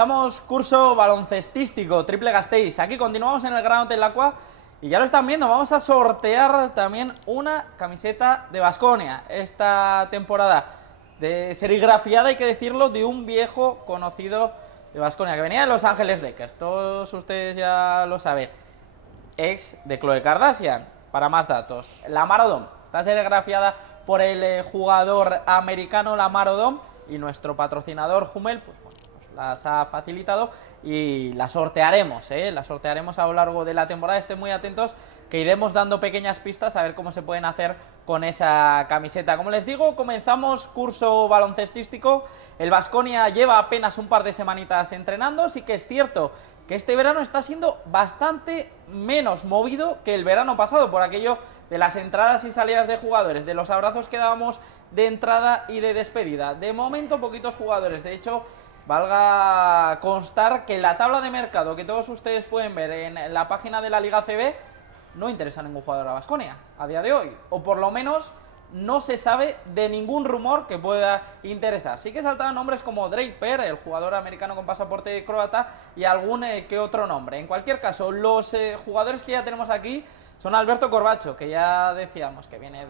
Estamos curso baloncestístico, Triple Gasteiz. Aquí continuamos en el Gran Hotel Aqua y ya lo están viendo, vamos a sortear también una camiseta de Baskonia esta temporada, de serigrafiada, hay que decirlo, de un viejo conocido de Baskonia, que venía de Los Ángeles Lakers, todos ustedes ya lo saben, ex de Khloe Kardashian. Para más datos, Lamar Odom, está serigrafiada por el jugador americano Lamar Odom, y nuestro patrocinador Hummel, pues bueno, las ha facilitado y las sortearemos, las sortearemos a lo largo de la temporada. Estén muy atentos, que iremos dando pequeñas pistas a ver cómo se pueden hacer con esa camiseta. Como les digo, comenzamos curso baloncestístico. El Baskonia lleva apenas un par de semanitas entrenando. Sí que es cierto que este verano está siendo bastante menos movido que el verano pasado, por aquello de las entradas y salidas de jugadores, de los abrazos que dábamos de entrada y de despedida. De momento, poquitos jugadores. De hecho, valga constar que la tabla de mercado que todos ustedes pueden ver en la página de la Liga CB no interesa a ningún jugador a Baskonia a día de hoy, o por lo menos no se sabe de ningún rumor que pueda interesar. Sí que saltaban nombres como Draper, el jugador americano con pasaporte croata, y algún que otro nombre. En cualquier caso, los jugadores que ya tenemos aquí son Alberto Corbacho, que ya decíamos que viene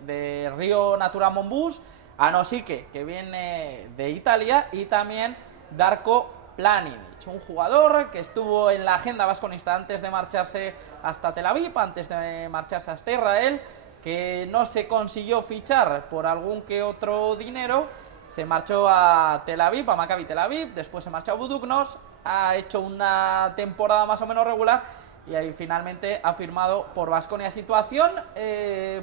de Río Natura Monbus, Anosike, que viene de Italia, y también Darko Planinic, un jugador que estuvo en la agenda vasconista antes de marcharse hasta Tel Aviv, antes de marcharse hasta Israel, que no se consiguió fichar por algún que otro dinero, se marchó a Tel Aviv, a Maccabi Tel Aviv, después se marchó a Buduknos, ha hecho una temporada más o menos regular y ahí finalmente ha firmado por Baskonia. Situación,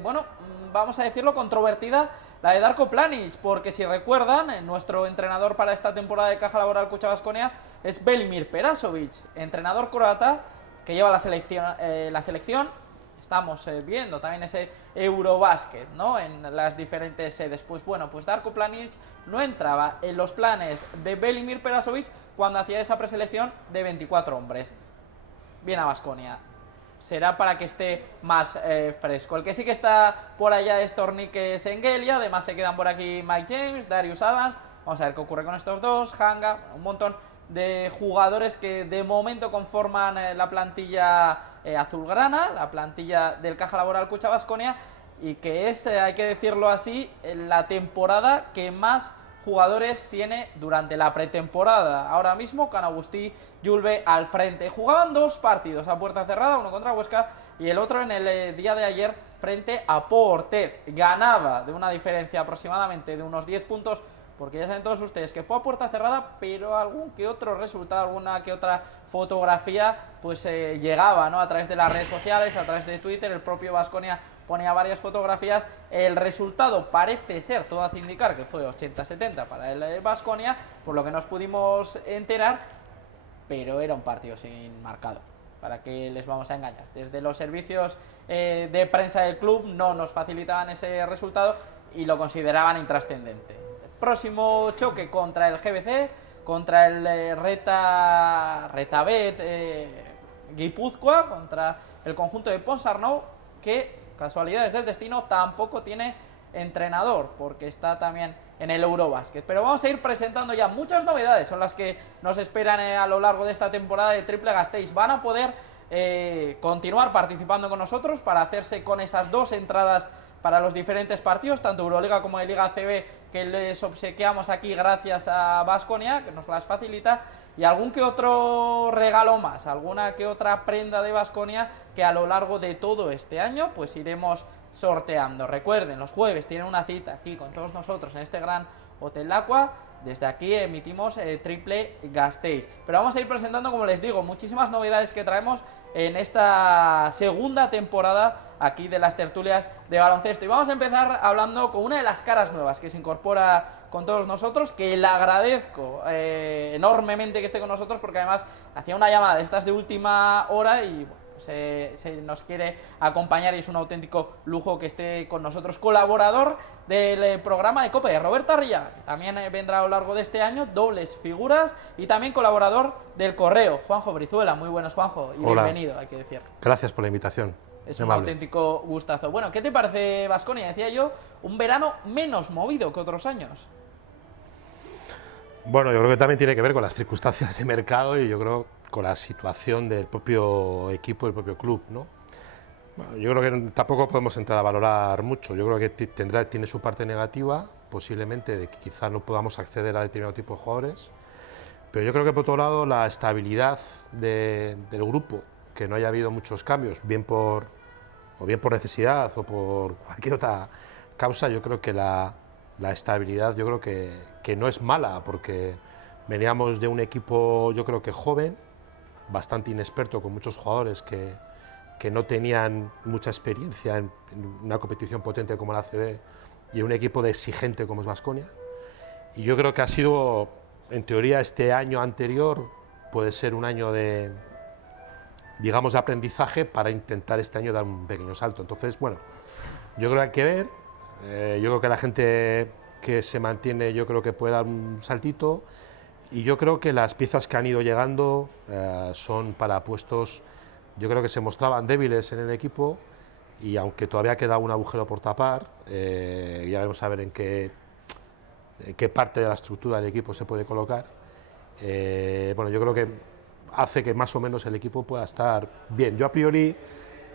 bueno, vamos a decirlo, controvertida, la de Darko Planinic, porque si recuerdan, nuestro entrenador para esta temporada de Caja Laboral Kutxa Baskonia es Velimir Perasovic, entrenador croata que lleva la selección. Estamos viendo también ese Eurobasket, ¿no?, en las diferentes sedes. Pues bueno, pues Darko Planinic no entraba en los planes de Velimir Perasovic cuando hacía esa preselección de 24 hombres. Viene a Baskonia. Será para que esté más fresco. El que sí que está por allá es Tornike Sengelia. Además se quedan por aquí Mike James, Darius Adams. Vamos a ver qué ocurre con estos dos. Hanga, un montón de jugadores que de momento conforman la plantilla azulgrana, la plantilla del Caja Laboral Kutxa Baskonia, y que es, hay que decirlo así, la temporada que más jugadores tiene durante la pretemporada. Ahora mismo Can Agustí Julve al frente. Jugaban dos partidos a puerta cerrada, uno contra Huesca y el otro en el día de ayer frente a Portet. Ganaba de una diferencia aproximadamente de unos 10 puntos, porque ya saben todos ustedes que fue a puerta cerrada, pero algún que otro resultado, alguna que otra fotografía, pues llegaba, ¿no?, a través de las redes sociales, a través de Twitter. El propio Baskonia ponía varias fotografías. El resultado parece ser, todo hace indicar que fue 80-70 para el Baskonia, por lo que nos pudimos enterar, pero era un partido sin marcado. ¿Para qué les vamos a engañar? Desde los servicios de prensa del club no nos facilitaban ese resultado y lo consideraban intrascendente. Próximo choque contra el GBC, contra el Retabet Guipúzcoa, contra el conjunto de Ponsarnau, que, casualidades del destino, tampoco tiene entrenador, porque está también en el Eurobasket. Pero vamos a ir presentando ya muchas novedades, son las que nos esperan a lo largo de esta temporada de Triple Gasteiz. Van a poder continuar participando con nosotros para hacerse con esas dos entradas para los diferentes partidos, tanto Euroliga como de Liga CB, que les obsequiamos aquí gracias a Baskonia, que nos las facilita, y algún que otro regalo más, alguna que otra prenda de Baskonia que a lo largo de todo este año pues iremos sorteando. Recuerden, los jueves tienen una cita aquí con todos nosotros en este Gran Hotel Aqua. Desde aquí emitimos Triple Gasteiz. Pero vamos a ir presentando, como les digo, muchísimas novedades que traemos en esta segunda temporada aquí de las tertulias de baloncesto. Y vamos a empezar hablando con una de las caras nuevas que se incorpora con todos nosotros, que le agradezco enormemente que esté con nosotros, porque además hacía una llamada de estas de última hora y se nos quiere acompañar, y es un auténtico lujo que esté con nosotros. Colaborador del programa de COPE, Roberto Arrilla, que también vendrá a lo largo de este año, dobles figuras, y también colaborador del Correo, Juanjo Brizuela. Muy buenos, Juanjo, y hola. Bienvenido, hay que decir. Gracias por la invitación. Es un auténtico gustazo. Bueno, ¿qué te parece Baskonia? Decía yo, un verano menos movido que otros años. Bueno, yo creo que también tiene que ver con las circunstancias de mercado y yo creo con la situación del propio equipo, del propio club, ¿no? Bueno, yo creo que tampoco podemos entrar a valorar mucho. Yo creo que tiene su parte negativa, posiblemente de que quizás no podamos acceder a determinado tipo de jugadores, pero yo creo que por otro lado la estabilidad del grupo, que no haya habido muchos cambios, o bien por necesidad o por cualquier otra causa, yo creo que la estabilidad yo creo que no es mala, porque veníamos de un equipo yo creo que joven, bastante inexperto, con muchos jugadores que no tenían mucha experiencia en una competición potente como la ACB y un equipo de exigente como es Baskonia. Y yo creo que ha sido, en teoría, este año anterior puede ser un año de, digamos, de aprendizaje para intentar este año dar un pequeño salto. Entonces, bueno, yo creo que hay que ver. Yo creo que la gente que se mantiene, yo creo que puede dar un saltito. Y yo creo que las piezas que han ido llegando son para puestos, yo creo que se mostraban débiles en el equipo y aunque todavía queda un agujero por tapar, ya veremos a ver en qué parte de la estructura del equipo se puede colocar. Bueno, yo creo que hace que más o menos el equipo pueda estar bien. Yo a priori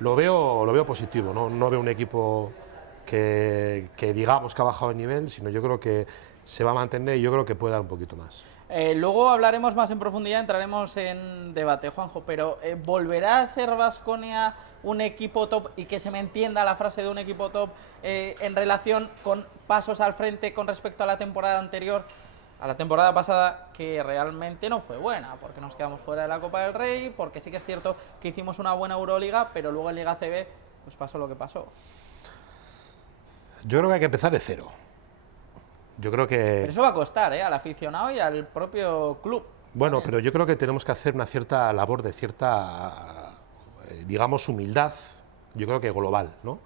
lo veo positivo, no veo un equipo que digamos que ha bajado el nivel, sino yo creo que se va a mantener y yo creo que puede dar un poquito más. Luego hablaremos más en profundidad, entraremos en debate, Juanjo, pero ¿volverá a ser Baskonia un equipo top y que se me entienda la frase de un equipo top en relación con pasos al frente con respecto a la temporada anterior? A la temporada pasada, que realmente no fue buena, porque nos quedamos fuera de la Copa del Rey, porque sí que es cierto que hicimos una buena Euroliga, pero luego en Liga CB pues pasó lo que pasó. Yo creo que hay que empezar de cero. Yo creo Pero que, eso va a costar, al aficionado y al propio club. bueno, pero yo creo que tenemos que hacer una cierta labor de cierta, digamos, humildad, yo creo que global, ¿no?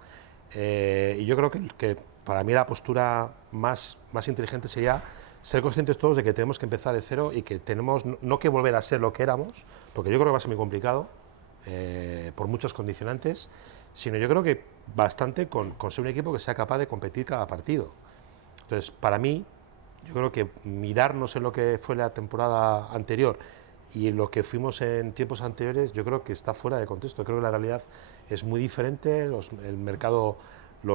Y yo creo que para mí la postura más inteligente sería ser conscientes todos de que tenemos que empezar de cero y que tenemos no que volver a ser lo que éramos, porque yo creo que va a ser muy complicado, por muchos condicionantes, sino yo creo que bastante con ser un equipo que sea capaz de competir cada partido. Entonces, para mí, yo creo que mirarnos en lo que fue la temporada anterior y en lo que fuimos en tiempos anteriores, yo creo que está fuera de contexto. Creo que la realidad es muy diferente, los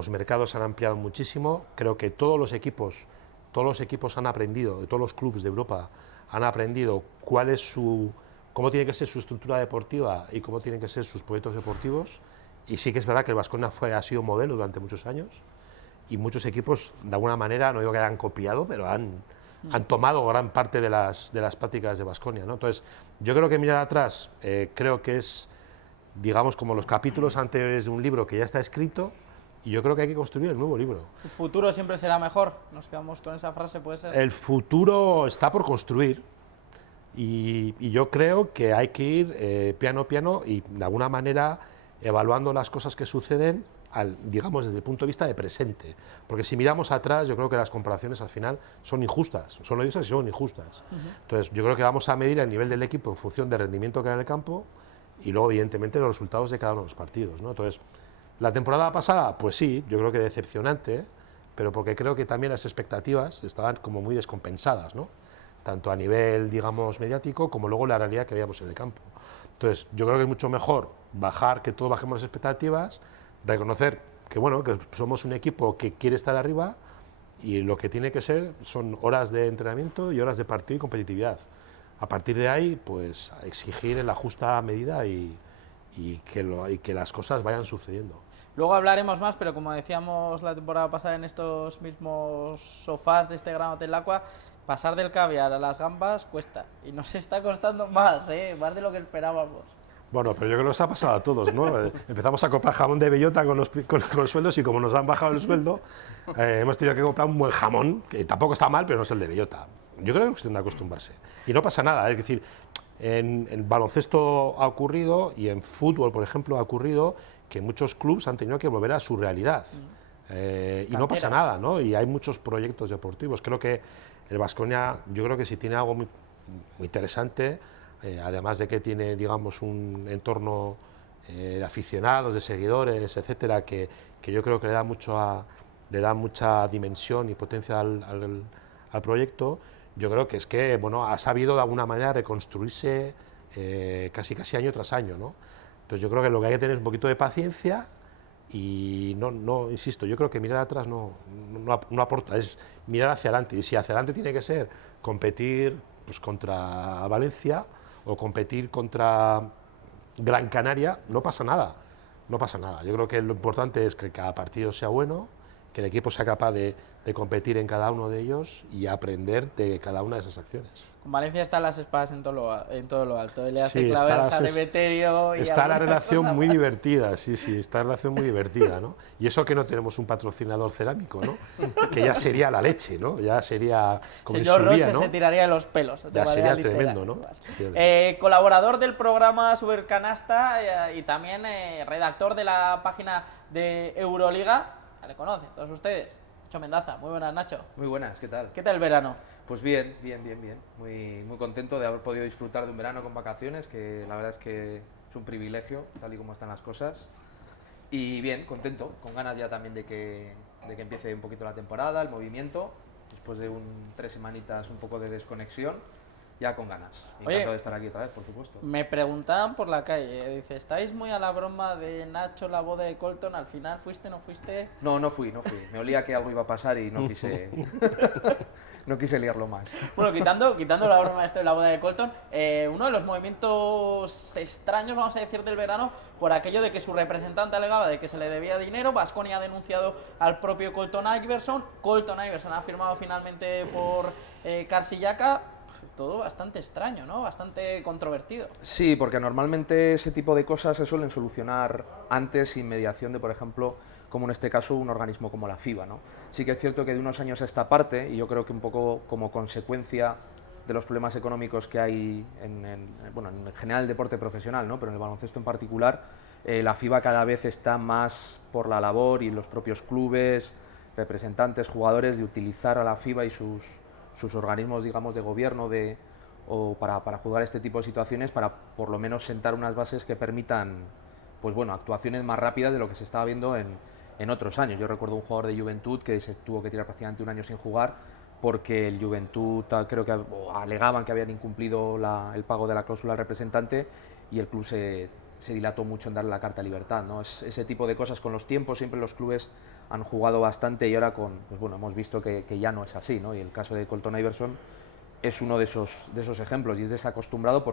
mercados han ampliado muchísimo. Creo que todos los equipos han aprendido, todos los clubes de Europa han aprendido cómo tiene que ser su estructura deportiva y cómo tienen que ser sus proyectos deportivos. Y sí que es verdad que el Baskonia ha sido modelo durante muchos años y muchos equipos, de alguna manera, no digo que hayan copiado, pero han tomado gran parte de las prácticas de Baskonia, ¿no? Entonces, yo creo que mirar atrás, creo que es, digamos, como los capítulos anteriores de un libro que ya está escrito, y yo creo que hay que construir el nuevo libro. El futuro siempre será mejor. Nos quedamos con esa frase, puede ser. El futuro está por construir, y yo creo que hay que ir piano a piano y, de alguna manera, evaluando las cosas que suceden, digamos, desde el punto de vista de presente. Porque si miramos atrás, yo creo que las comparaciones al final son injustas, son odiosas y son injustas. Entonces, yo creo que vamos a medir el nivel del equipo en función del rendimiento que hay en el campo y luego, evidentemente, los resultados de cada uno de los partidos, ¿no? Entonces, la temporada pasada, pues sí, yo creo que decepcionante, pero porque creo que también las expectativas estaban como muy descompensadas, ¿no? Tanto a nivel, digamos, mediático, como luego la realidad que veíamos en el campo. Entonces, yo creo que es mucho mejor que todos bajemos las expectativas, reconocer que, bueno, que somos un equipo que quiere estar arriba y lo que tiene que ser son horas de entrenamiento y horas de partido y competitividad. A partir de ahí, pues exigir en la justa medida y que las cosas vayan sucediendo. Luego hablaremos más, pero como decíamos la temporada pasada en estos mismos sofás de este Gran Hotel Aqua, pasar del caviar a las gambas cuesta. Y nos está costando más, más de lo que esperábamos. Bueno, pero yo creo que nos ha pasado a todos, ¿no? Empezamos a comprar jamón de bellota con los sueldos y como nos han bajado el sueldo, hemos tenido que comprar un buen jamón, que tampoco está mal, pero no es el de bellota. Yo creo que es cuestión de acostumbrarse. Y no pasa nada, es decir, en baloncesto ha ocurrido y en fútbol, por ejemplo, ha ocurrido que muchos clubes han tenido que volver a su realidad. Y no pasa nada, ¿no? Y hay muchos proyectos deportivos. Creo que el Baskonia, yo creo que si tiene algo muy, muy interesante, además de que tiene, digamos, un entorno de aficionados, de seguidores, etcétera, que yo creo que le da mucha dimensión y potencia al proyecto. yo creo que es que, bueno, ha sabido de alguna manera reconstruirse casi año tras año, ¿no? Entonces yo creo que lo que hay que tener es un poquito de paciencia y no insisto, yo creo que mirar atrás no aporta, es mirar hacia adelante, y si hacia adelante tiene que ser competir pues, contra Valencia o competir contra Gran Canaria, no pasa nada, no pasa nada. Yo creo que lo importante es que cada partido sea bueno, que el equipo sea capaz de competir en cada uno de ellos y aprender de cada una de esas acciones. Con Valencia están las espadas en todo lo alto. Le hace Sí, claves a Demeterio y está la relación muy más. divertida, sí, está la relación muy divertida, ¿no? Y eso que no tenemos un patrocinador cerámico, ¿no? Que ya sería la leche, ¿no? Ya sería como Señor en su día, Roche ¿no? se tiraría de los pelos. Ya sería tremendo, ¿no? Colaborador del programa Supercanasta y también redactor de la página de Euroliga. Ya le conocen todos ustedes. Nacho Mendaza. Muy buenas, Nacho. Muy buenas, ¿qué tal? ¿Qué tal el verano? Pues bien. Muy contento de haber podido disfrutar de un verano con vacaciones, que la verdad es que es un privilegio, tal y como están las cosas. Y bien, contento, con ganas ya también de que empiece un poquito la temporada, el movimiento, después de 3 semanitas un poco de desconexión, ya con ganas. Encantado de estar aquí otra vez, por supuesto. Me preguntaban por la calle, dice, ¿estáis muy a la broma de Nacho, la boda de Colton? ¿Al final fuiste, no fuiste? No fui. Me olía que algo iba a pasar y no quise... no quise liarlo más. Bueno, quitando la broma de la boda de Colton, uno de los movimientos extraños, vamos a decir, del verano, por aquello de que su representante alegaba de que se le debía dinero. Baskonia ha denunciado al propio Colton Iverson. Colton Iverson ha firmado finalmente por Karsiyaka. Todo bastante extraño, ¿no? Bastante controvertido. Sí, porque normalmente ese tipo de cosas se suelen solucionar antes sin mediación de, por ejemplo, como en este caso, un organismo como la FIBA, ¿no? Sí que es cierto que de unos años a esta parte, y yo creo que un poco como consecuencia de los problemas económicos que hay en general el deporte profesional, ¿no? Pero en el baloncesto en particular, la FIBA cada vez está más por la labor y los propios clubes, representantes, jugadores, de utilizar a la FIBA y sus organismos, digamos, de gobierno para juzgar este tipo de situaciones, para por lo menos sentar unas bases que permitan, pues bueno, actuaciones más rápidas de lo que se estaba viendo en otros años. Yo recuerdo un jugador de Juventud que se tuvo que tirar prácticamente un año sin jugar porque el Juventud creo que alegaban que habían incumplido el pago de la cláusula al representante y el club se dilató mucho en darle la carta de libertad, ¿no? Ese tipo de cosas con los tiempos, siempre los clubes han jugado bastante y ahora pues bueno, hemos visto que ya no es así, ¿no? Y el caso de Colton Iverson es uno de esos ejemplos y es desacostumbrado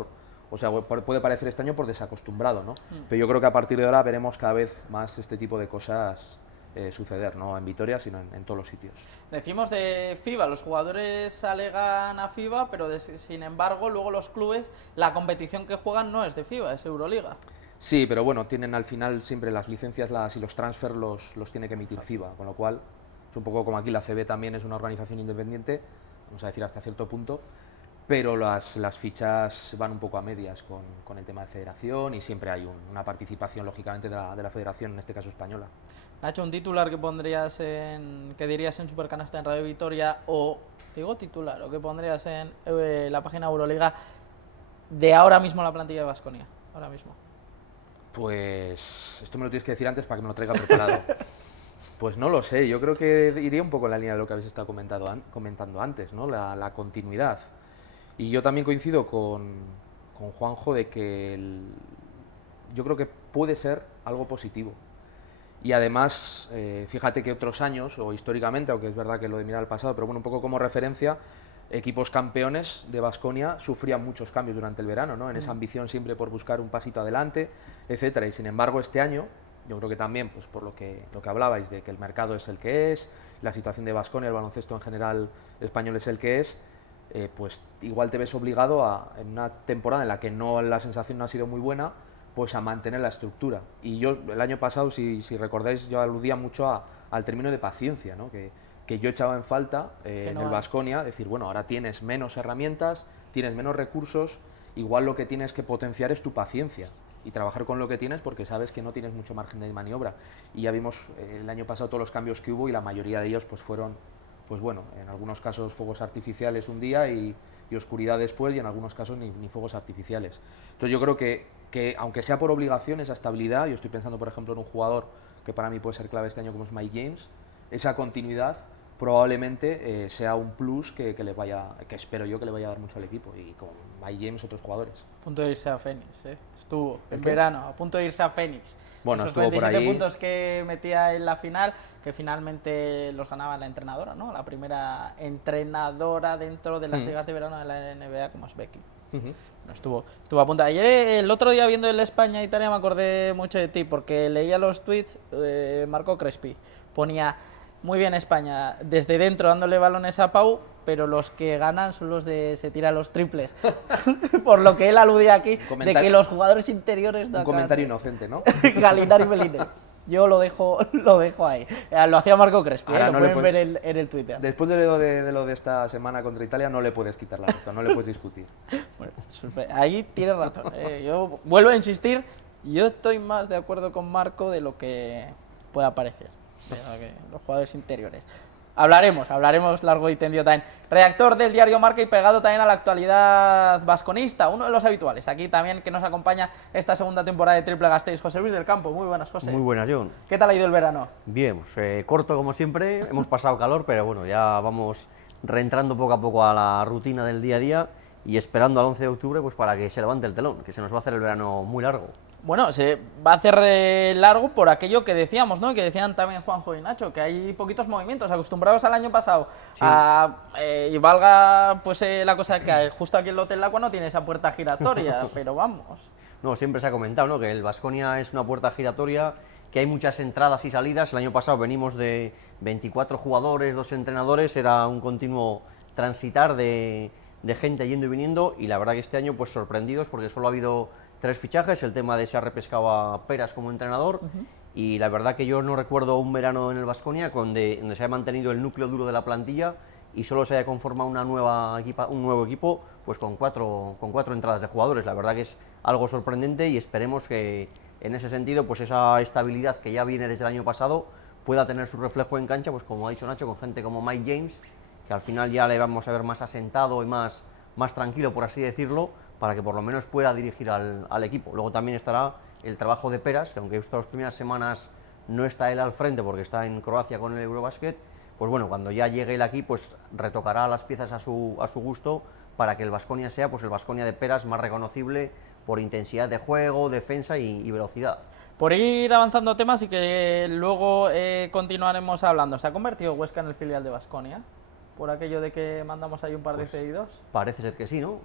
puede parecer extraño por desacostumbrado, ¿no? Pero yo creo que a partir de ahora veremos cada vez más este tipo de cosas suceder, no en Vitoria, sino en todos los sitios. Decimos de FIBA, los jugadores alegan a FIBA, pero sin embargo luego los clubes, la competición que juegan no es de FIBA, es Euroliga. Sí, pero bueno, tienen al final siempre las licencias y los transfers los tiene que emitir FIBA, con lo cual es un poco como aquí la CB también es una organización independiente, vamos a decir hasta cierto punto, pero las fichas van un poco a medias con el tema de federación y siempre hay una participación lógicamente de la federación, en este caso española. Nacho, un titular que dirías en Supercanasta en Radio Vitoria o que pondrías en la página Euroliga de ahora mismo la plantilla de Baskonia, ahora mismo. Pues esto me lo tienes que decir antes para que me lo traiga preparado. Pues no lo sé, yo creo que iría un poco en la línea de lo que habéis estado comentando antes, ¿no? La continuidad. Y yo también coincido con Juanjo de que yo creo que puede ser algo positivo. Y además, fíjate que otros años, o históricamente, aunque es verdad que lo de mirar al pasado, pero bueno, un poco como referencia, equipos campeones de Baskonia sufrían muchos cambios durante el verano, ¿no? En esa ambición siempre por buscar un pasito adelante, etcétera. Y sin embargo, este año, yo creo que también, pues por lo que hablabais de que el mercado es el que es, la situación de Baskonia, el baloncesto en general español es el que es, pues igual te ves obligado en una temporada en la que la sensación no ha sido muy buena, pues a mantener la estructura. Y yo el año pasado, si recordáis, yo aludía mucho al término de paciencia, ¿no? Que yo echaba en falta en el Baskonia, decir, bueno, ahora tienes menos herramientas, tienes menos recursos, igual lo que tienes que potenciar es tu paciencia y trabajar con lo que tienes porque sabes que no tienes mucho margen de maniobra. Y ya vimos el año pasado todos los cambios que hubo y la mayoría de ellos pues fueron, pues bueno, en algunos casos fuegos artificiales un día y oscuridad después y en algunos casos ni fuegos artificiales. Entonces yo creo que aunque sea por obligación, esa estabilidad, yo estoy pensando por ejemplo en un jugador que para mí puede ser clave este año como es Mike James, esa continuidad probablemente sea un plus que espero yo que le vaya a dar mucho al equipo, y con Mike James otros jugadores. A punto de irse a Phoenix, estuvo en qué? verano, a punto de irse a Phoenix. Bueno, Esos estuvo por 27 ahí. puntos que metía en la final, que finalmente los ganaba la entrenadora, ¿no? La primera entrenadora dentro de las ligas de verano de la NBA, como es Becky. No, estuvo a punto. Ayer, el otro día, viendo el España-Italia, me acordé mucho de ti, porque leía los tweets, Marco Crespi ponía: muy bien España, desde dentro dándole balones a Pau, pero los que ganan son los de se tiran los triples. Por lo que él aludía aquí, de que los jugadores interiores... Un comentario inocente, ¿no? Galinari y Bellinelli. Yo lo dejo ahí. Lo hacía Marco Crespi, Ahora lo no le pueden ver en el Twitter. Después de lo de esta semana contra Italia, no le puedes quitar la razón, no le puedes discutir. Bueno, ahí tienes razón. Yo vuelvo a insistir, yo estoy más de acuerdo con Marco de lo que pueda parecer. Los jugadores interiores. Hablaremos largo y tendido también. Redactor del diario Marca y pegado también a la actualidad vasconista, uno de los habituales aquí también, que nos acompaña esta segunda temporada de Triple Gasteiz, José Luis del Campo. Muy buenas, José. Muy buenas, John. ¿Qué tal ha ido el verano? Bien, pues, corto como siempre, hemos pasado calor, pero bueno, ya vamos reentrando poco a poco a la rutina del día a día y esperando al 11 de octubre pues para que se levante el telón, que se nos va a hacer el verano muy largo. Bueno, se va a hacer largo por aquello que decíamos, ¿no? Que decían también Juanjo y Nacho, que hay poquitos movimientos, acostumbrados al año pasado. Sí. Y valga pues la cosa que justo aquí en el Hotel Lacua no tiene esa puerta giratoria, pero vamos. No, siempre se ha comentado, ¿no?, que el Baskonia es una puerta giratoria, que hay muchas entradas y salidas. El año pasado venimos de 24 jugadores, 2 entrenadores, era un continuo transitar de gente yendo y viniendo, y la verdad que este año pues sorprendidos porque solo ha habido 3 fichajes. El tema de se ha repescado a Peras como entrenador, y la verdad que yo no recuerdo un verano en el Baskonia donde se haya mantenido el núcleo duro de la plantilla y solo se haya conformado un nuevo equipo pues con cuatro entradas de jugadores. La verdad que es algo sorprendente, y esperemos que en ese sentido pues esa estabilidad que ya viene desde el año pasado pueda tener su reflejo en cancha, pues como ha dicho Nacho, con gente como Mike James, que al final ya le vamos a ver más asentado y más tranquilo, por así decirlo, para que por lo menos pueda dirigir al equipo. Luego también estará el trabajo de Peras, que aunque estas primeras semanas no está él al frente porque está en Croacia con el Eurobasket, pues bueno, cuando ya llegue él aquí, pues retocará las piezas a su gusto para que el Baskonia sea pues el Baskonia de Peras, más reconocible por intensidad de juego, defensa y velocidad. Por ir avanzando temas y que luego continuaremos hablando, ¿se ha convertido Huesca en el filial de Baskonia? Por aquello de que mandamos ahí un par de cedidos. Parece ser que sí, ¿no?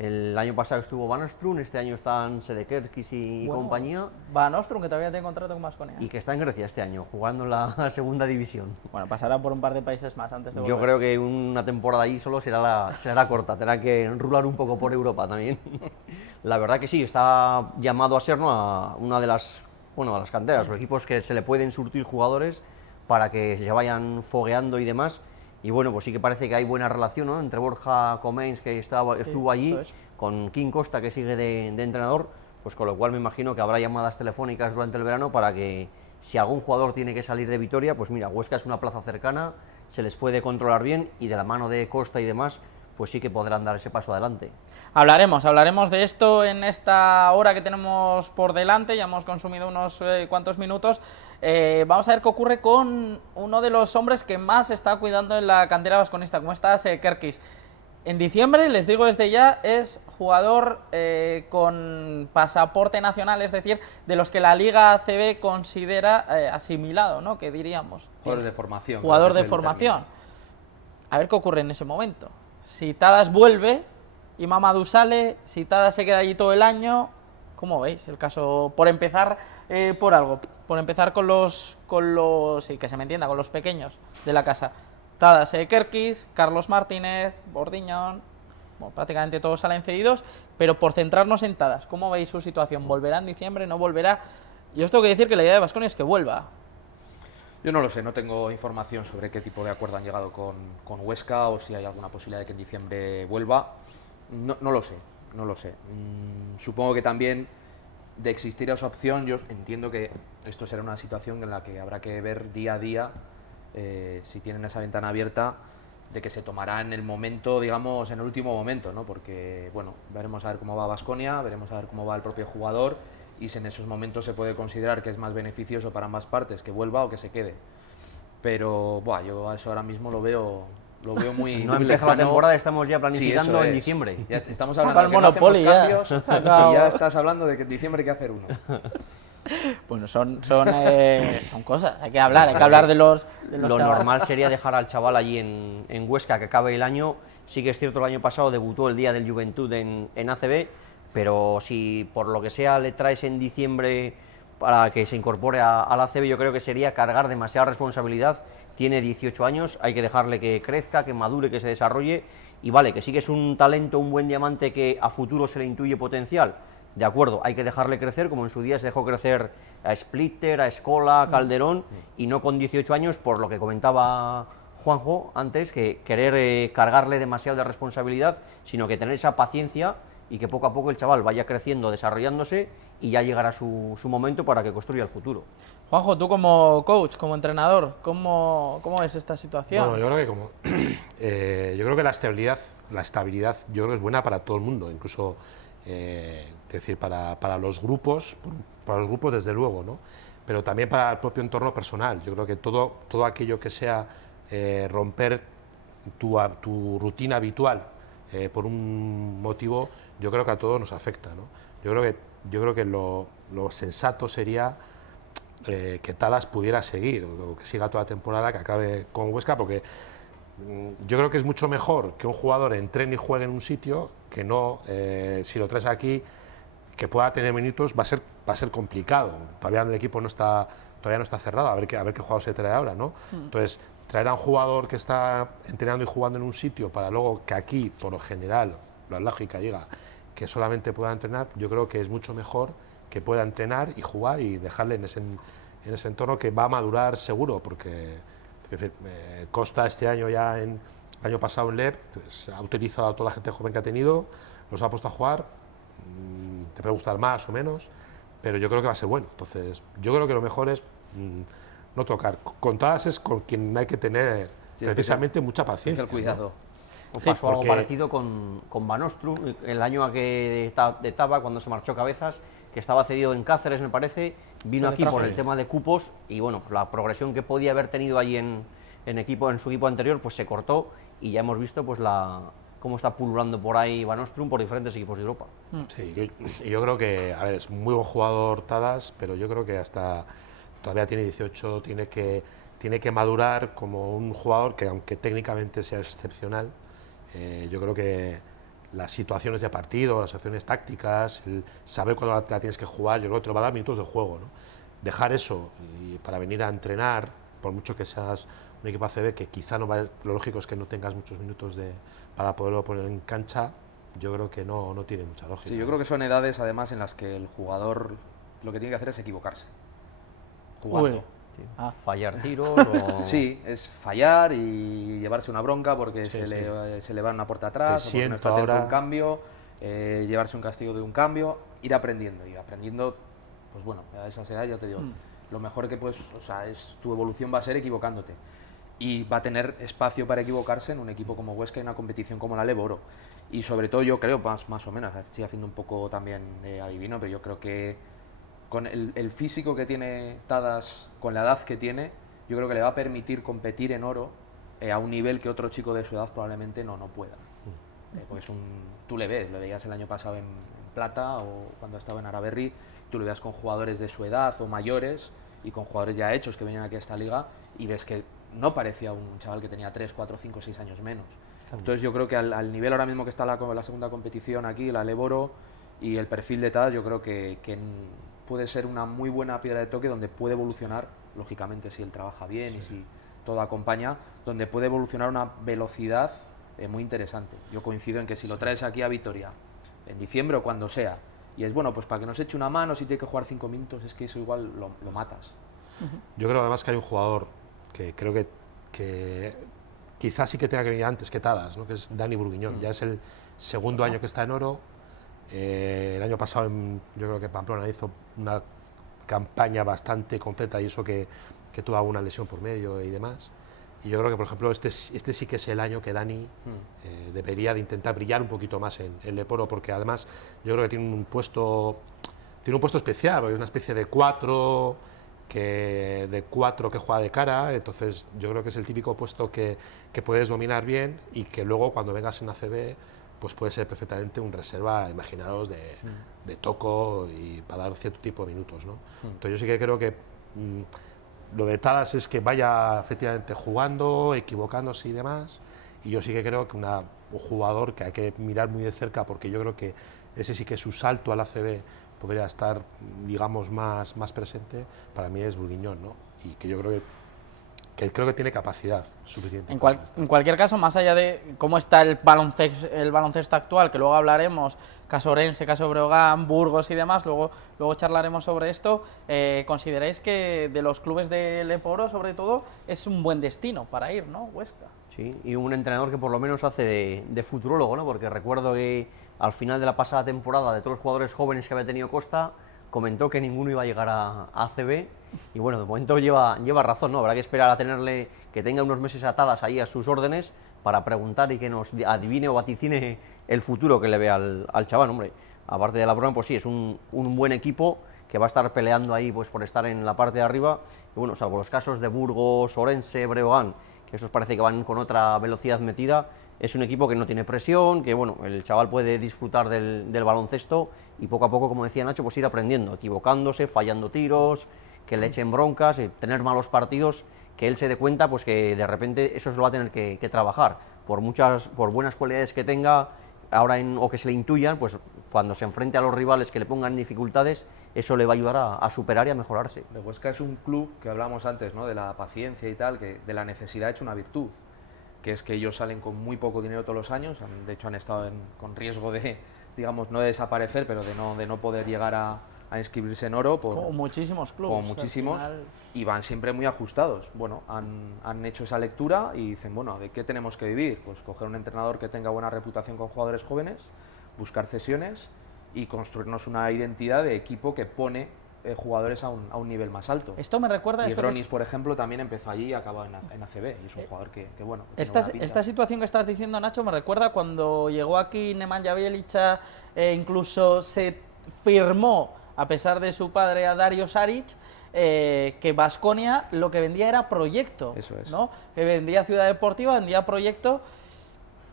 El año pasado estuvo Van Ostrun, este año están Sedekerskis y compañía. Van Ostrun, que todavía tiene contrato con Baskonia. Y que está en Grecia este año, jugando en la segunda división. Bueno, pasará por un par de países más antes de volver. Yo creo que una temporada ahí solo será corta, tendrá que rular un poco por Europa también. La verdad que sí, está llamado a ser, ¿no?, a una de las canteras, los equipos que se le pueden surtir jugadores para que se vayan fogueando y demás. Y bueno, pues sí que parece que hay buena relación, ¿no?, entre Borja Comens, que estuvo allí, con Kim Costa, que sigue de entrenador, pues con lo cual me imagino que habrá llamadas telefónicas durante el verano para que, si algún jugador tiene que salir de Vitoria, pues mira, Huesca es una plaza cercana, se les puede controlar bien, y de la mano de Costa y demás, pues sí que podrán dar ese paso adelante. Hablaremos de esto en esta hora que tenemos por delante, ya hemos consumido unos cuantos minutos. Vamos a ver qué ocurre con uno de los hombres que más está cuidando en la cantera vasconista, como está Kerkis. En diciembre, les digo desde ya, es jugador con pasaporte nacional, es decir, de los que la Liga ACB considera asimilado, ¿no?, que diríamos. Jugador de formación. Jugador de formación. A ver qué ocurre en ese momento. Si Tadas vuelve y Mamadou sale, si Tadas se queda allí todo el año, ¿cómo veis el caso? Por empezar por empezar con los sí, que se me entienda, con los pequeños de la casa. Tadas, Kerkis, Carlos Martínez, Bordiñón, bueno, prácticamente todos salen cedidos, pero por centrarnos en Tadas, ¿cómo veis su situación? ¿Volverá en diciembre? ¿No volverá? Yo os tengo que decir que la idea de Baskonia es que vuelva. Yo no lo sé, no tengo información sobre qué tipo de acuerdo han llegado con Huesca, o si hay alguna posibilidad de que en diciembre vuelva. No lo sé. Supongo que también, de existir esa opción, yo entiendo que esto será una situación en la que habrá que ver día a día si tienen esa ventana abierta, de que se tomará en el momento, digamos, en el último momento, ¿no? Porque, bueno, veremos a ver cómo va Baskonia, veremos a ver cómo va el propio jugador, y si en esos momentos se puede considerar que es más beneficioso para ambas partes que vuelva o que se quede. pero buah, yo a eso ahora mismo lo veo muy No muy empieza la lejano. temporada, estamos ya Sí, planificando eso en es. diciembre. Ya estamos Saca hablando el de que no hacemos Monopoly ya. cambios, Saca- y ya estás hablando de que en diciembre hay que hacer uno. Bueno, son cosas, hay que hablar de los Lo chavales. normal sería dejar al chaval allí en Huesca que acabe el año. Sí que es cierto, el año pasado debutó el día del Juventud en ACB, pero si por lo que sea le traes en diciembre para que se incorpore al ACB, yo creo que sería cargar demasiada responsabilidad. Tiene 18 años, hay que dejarle que crezca, que madure, que se desarrolle. Y vale, que sí que es un talento, un buen diamante que a futuro se le intuye potencial. De acuerdo, hay que dejarle crecer, como en su día se dejó crecer a Splitter, a Escola, a Calderón, y no con 18 años, por lo que comentaba Juanjo antes, que querer cargarle demasiado de responsabilidad, sino que tener esa paciencia y que poco a poco el chaval vaya creciendo, desarrollándose, y ya llegará su momento para que construya el futuro. Juanjo, tú como coach, como entrenador, ¿cómo es esta situación? Bueno, yo creo que yo creo que la estabilidad, yo creo que es buena para todo el mundo, incluso es decir, para los grupos desde luego, ¿no? Pero también para el propio entorno personal. Yo creo que todo aquello que sea romper tu rutina habitual por un motivo, yo creo que a todos nos afecta, ¿no? Yo creo que lo sensato sería que Tadas pudiera seguir, o que siga toda la temporada, que acabe con Huesca, porque yo creo que es mucho mejor que un jugador entrene y juegue en un sitio que no, si lo traes aquí, que pueda tener minutos, va a ser complicado. Todavía el equipo no está cerrado, a ver qué jugador se trae ahora, ¿no? Entonces, traer a un jugador que está entrenando y jugando en un sitio para luego que aquí, por lo general, la lógica diga que solamente pueda entrenar, yo creo que es mucho mejor que pueda entrenar y jugar y dejarle en ese entorno que va a madurar seguro, porque Costa este año el año pasado en LEP pues, ha utilizado a toda la gente joven que ha tenido, los ha puesto a jugar, te puede gustar más o menos, pero yo creo que va a ser bueno. Entonces, yo creo que lo mejor es no tocar. Con Tadas es con quien hay que tener precisamente mucha paciencia. Cuidado. ¿no? O Sí, pasó algo porque- parecido con Van Ostrum, el año que estaba, cuando se marchó Cabezas, que estaba cedido en Cáceres, me parece, vino Se le aquí trajo. por el tema de cupos y bueno, pues la progresión que podía haber tenido allí en su equipo anterior, pues se cortó y ya hemos visto pues cómo está pululando por ahí Van Ostrum por diferentes equipos de Europa. Sí, yo creo que, a ver, es un muy buen jugador Tadas, pero yo creo que todavía tiene 18, tiene que madurar como un jugador que, aunque técnicamente sea excepcional, yo creo que las situaciones de partido, las acciones tácticas, el saber cuándo la tienes que jugar, yo creo que te lo va a dar minutos de juego, ¿no? Dejar eso y para venir a entrenar, por mucho que seas un equipo ACB, que quizá no va, lo lógico es que no tengas muchos minutos para poderlo poner en cancha, yo creo que no tiene mucha lógica. Sí, yo creo que son edades además en las que el jugador lo que tiene que hacer es equivocarse. Jugando. Uy. Ah. Fallar tiros o... Sí, es fallar y llevarse una bronca porque Sí, se le va una puerta atrás, Te o porque no siento está atento a ahora. un cambio, llevarse un castigo de un cambio, ir aprendiendo. Y aprendiendo, pues bueno, a esa edad ya te digo, lo mejor que puedes, o sea, tu evolución va a ser equivocándote. Y va a tener espacio para equivocarse en un equipo como Huesca y una competición como la Leboro. Y sobre todo yo creo, más o menos, estoy haciendo un poco también adivino, pero yo creo que con el físico que tiene Tadas, con la edad que tiene, yo creo que le va a permitir competir en oro a un nivel que otro chico de su edad probablemente no pueda. Porque tú le veías el año pasado en Plata o cuando estaba en Araberri, tú lo veías con jugadores de su edad o mayores y con jugadores ya hechos que venían aquí a esta liga y ves que no parecía un chaval que tenía 3, 4, 5, 6 años menos. Entonces yo creo que al nivel ahora mismo que está la segunda competición aquí, la Leboro y el perfil de Tadas, yo creo que puede ser una muy buena piedra de toque donde puede evolucionar, lógicamente si él trabaja bien y si todo acompaña, donde puede evolucionar a una velocidad muy interesante. Yo coincido en que si lo traes aquí a Vitoria en diciembre o cuando sea, y es bueno, pues para que nos eche una mano, si tiene que jugar 5 minutos, es que eso igual lo matas. Yo creo además que hay un jugador que creo que quizás sí que tenga que venir antes que Tadas, ¿no? Que es Dani Burguiñón. Ya es el segundo año que está en oro. El año pasado yo creo que Pamplona hizo una campaña bastante completa y eso que tuvo alguna lesión por medio y demás. Y yo creo que, por ejemplo, este sí que es el año que Dani debería de intentar brillar un poquito más en Leporo, porque además yo creo que tiene un puesto especial, porque es una especie de 4 de 4 que juega de cara, entonces yo creo que es el típico puesto que puedes dominar bien y que luego cuando vengas en ACB pues puede ser perfectamente un reserva, imaginaros, de toco y para dar cierto tipo de minutos, ¿no? Entonces yo sí que creo que lo de Tadas es que vaya efectivamente jugando, equivocándose y demás, y yo sí que creo que un jugador que hay que mirar muy de cerca, porque yo creo que ese sí que su salto al ACB podría estar, digamos, más presente, para mí es Burguiñón, ¿no? Y que yo creo que tiene capacidad suficiente. En cualquier caso, más allá de cómo está el baloncesto actual, que luego hablaremos, caso Orense, caso Breogán, Burgos y demás, luego charlaremos sobre esto, ¿consideráis que de los clubes de Leporo, sobre todo, es un buen destino para ir, ¿no? Huesca. Sí, y un entrenador que por lo menos hace de futurólogo, ¿no? Porque recuerdo que al final de la pasada temporada, de todos los jugadores jóvenes que había tenido Costa, comentó que ninguno iba a llegar a ACB, y bueno, de momento lleva razón, ¿no? Habrá que esperar a tenerle, que tenga unos meses atadas ahí a sus órdenes para preguntar y que nos adivine o vaticine el futuro que le ve al chaval, hombre. Aparte de la broma, pues sí, es un buen equipo que va a estar peleando ahí pues por estar en la parte de arriba, y bueno, salvo los casos de Burgos, Orense, Breogán, que esos parece que van con otra velocidad metida, es un equipo que no tiene presión, que bueno, el chaval puede disfrutar del baloncesto y poco a poco, como decía Nacho, pues ir aprendiendo, equivocándose, fallando tiros, que le echen broncas, tener malos partidos, que él se dé cuenta pues que de repente eso se lo va a tener que trabajar, por buenas cualidades que tenga ahora o que se le intuyan, pues cuando se enfrente a los rivales que le pongan dificultades, eso le va a ayudar a superar y a mejorarse. El Huesca es un club que hablamos antes, ¿no? De la paciencia y tal, que de la necesidad hecho una virtud, que es que ellos salen con muy poco dinero todos los años, de hecho han estado con riesgo de, digamos, no de desaparecer, pero de no poder llegar a inscribirse en oro. Como muchísimos clubes. Como muchísimos, final... y van siempre muy ajustados. Bueno, han hecho esa lectura y dicen, bueno, ¿de qué tenemos que vivir? Pues coger un entrenador que tenga buena reputación con jugadores jóvenes, buscar cesiones y construirnos una identidad de equipo que pone jugadores a un nivel más alto. Esto me recuerda... Y Ronis, por ejemplo, también empezó allí y acabó en ACB, y es un jugador que bueno... Que esta situación que estás diciendo, Nacho, me recuerda cuando llegó aquí Nemanja Bjelica, incluso se firmó, a pesar de su padre, a Dario Saric, que Baskonia lo que vendía era proyecto. Eso es. ¿no? Que vendía Ciudad Deportiva, vendía proyecto,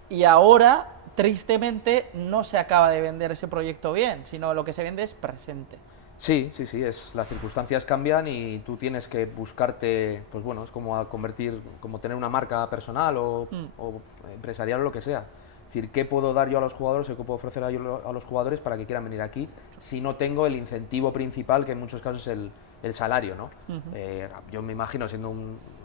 y ahora, tristemente, no se acaba de vender ese proyecto bien, sino lo que se vende es presente. Sí, las circunstancias cambian y tú tienes que buscarte, pues bueno, es como como tener una marca personal o empresarial o lo que sea. Es decir, ¿qué puedo dar yo a los jugadores o qué puedo ofrecer a los jugadores para que quieran venir aquí si no tengo el incentivo principal, que en muchos casos es el salario, ¿no? Yo me imagino,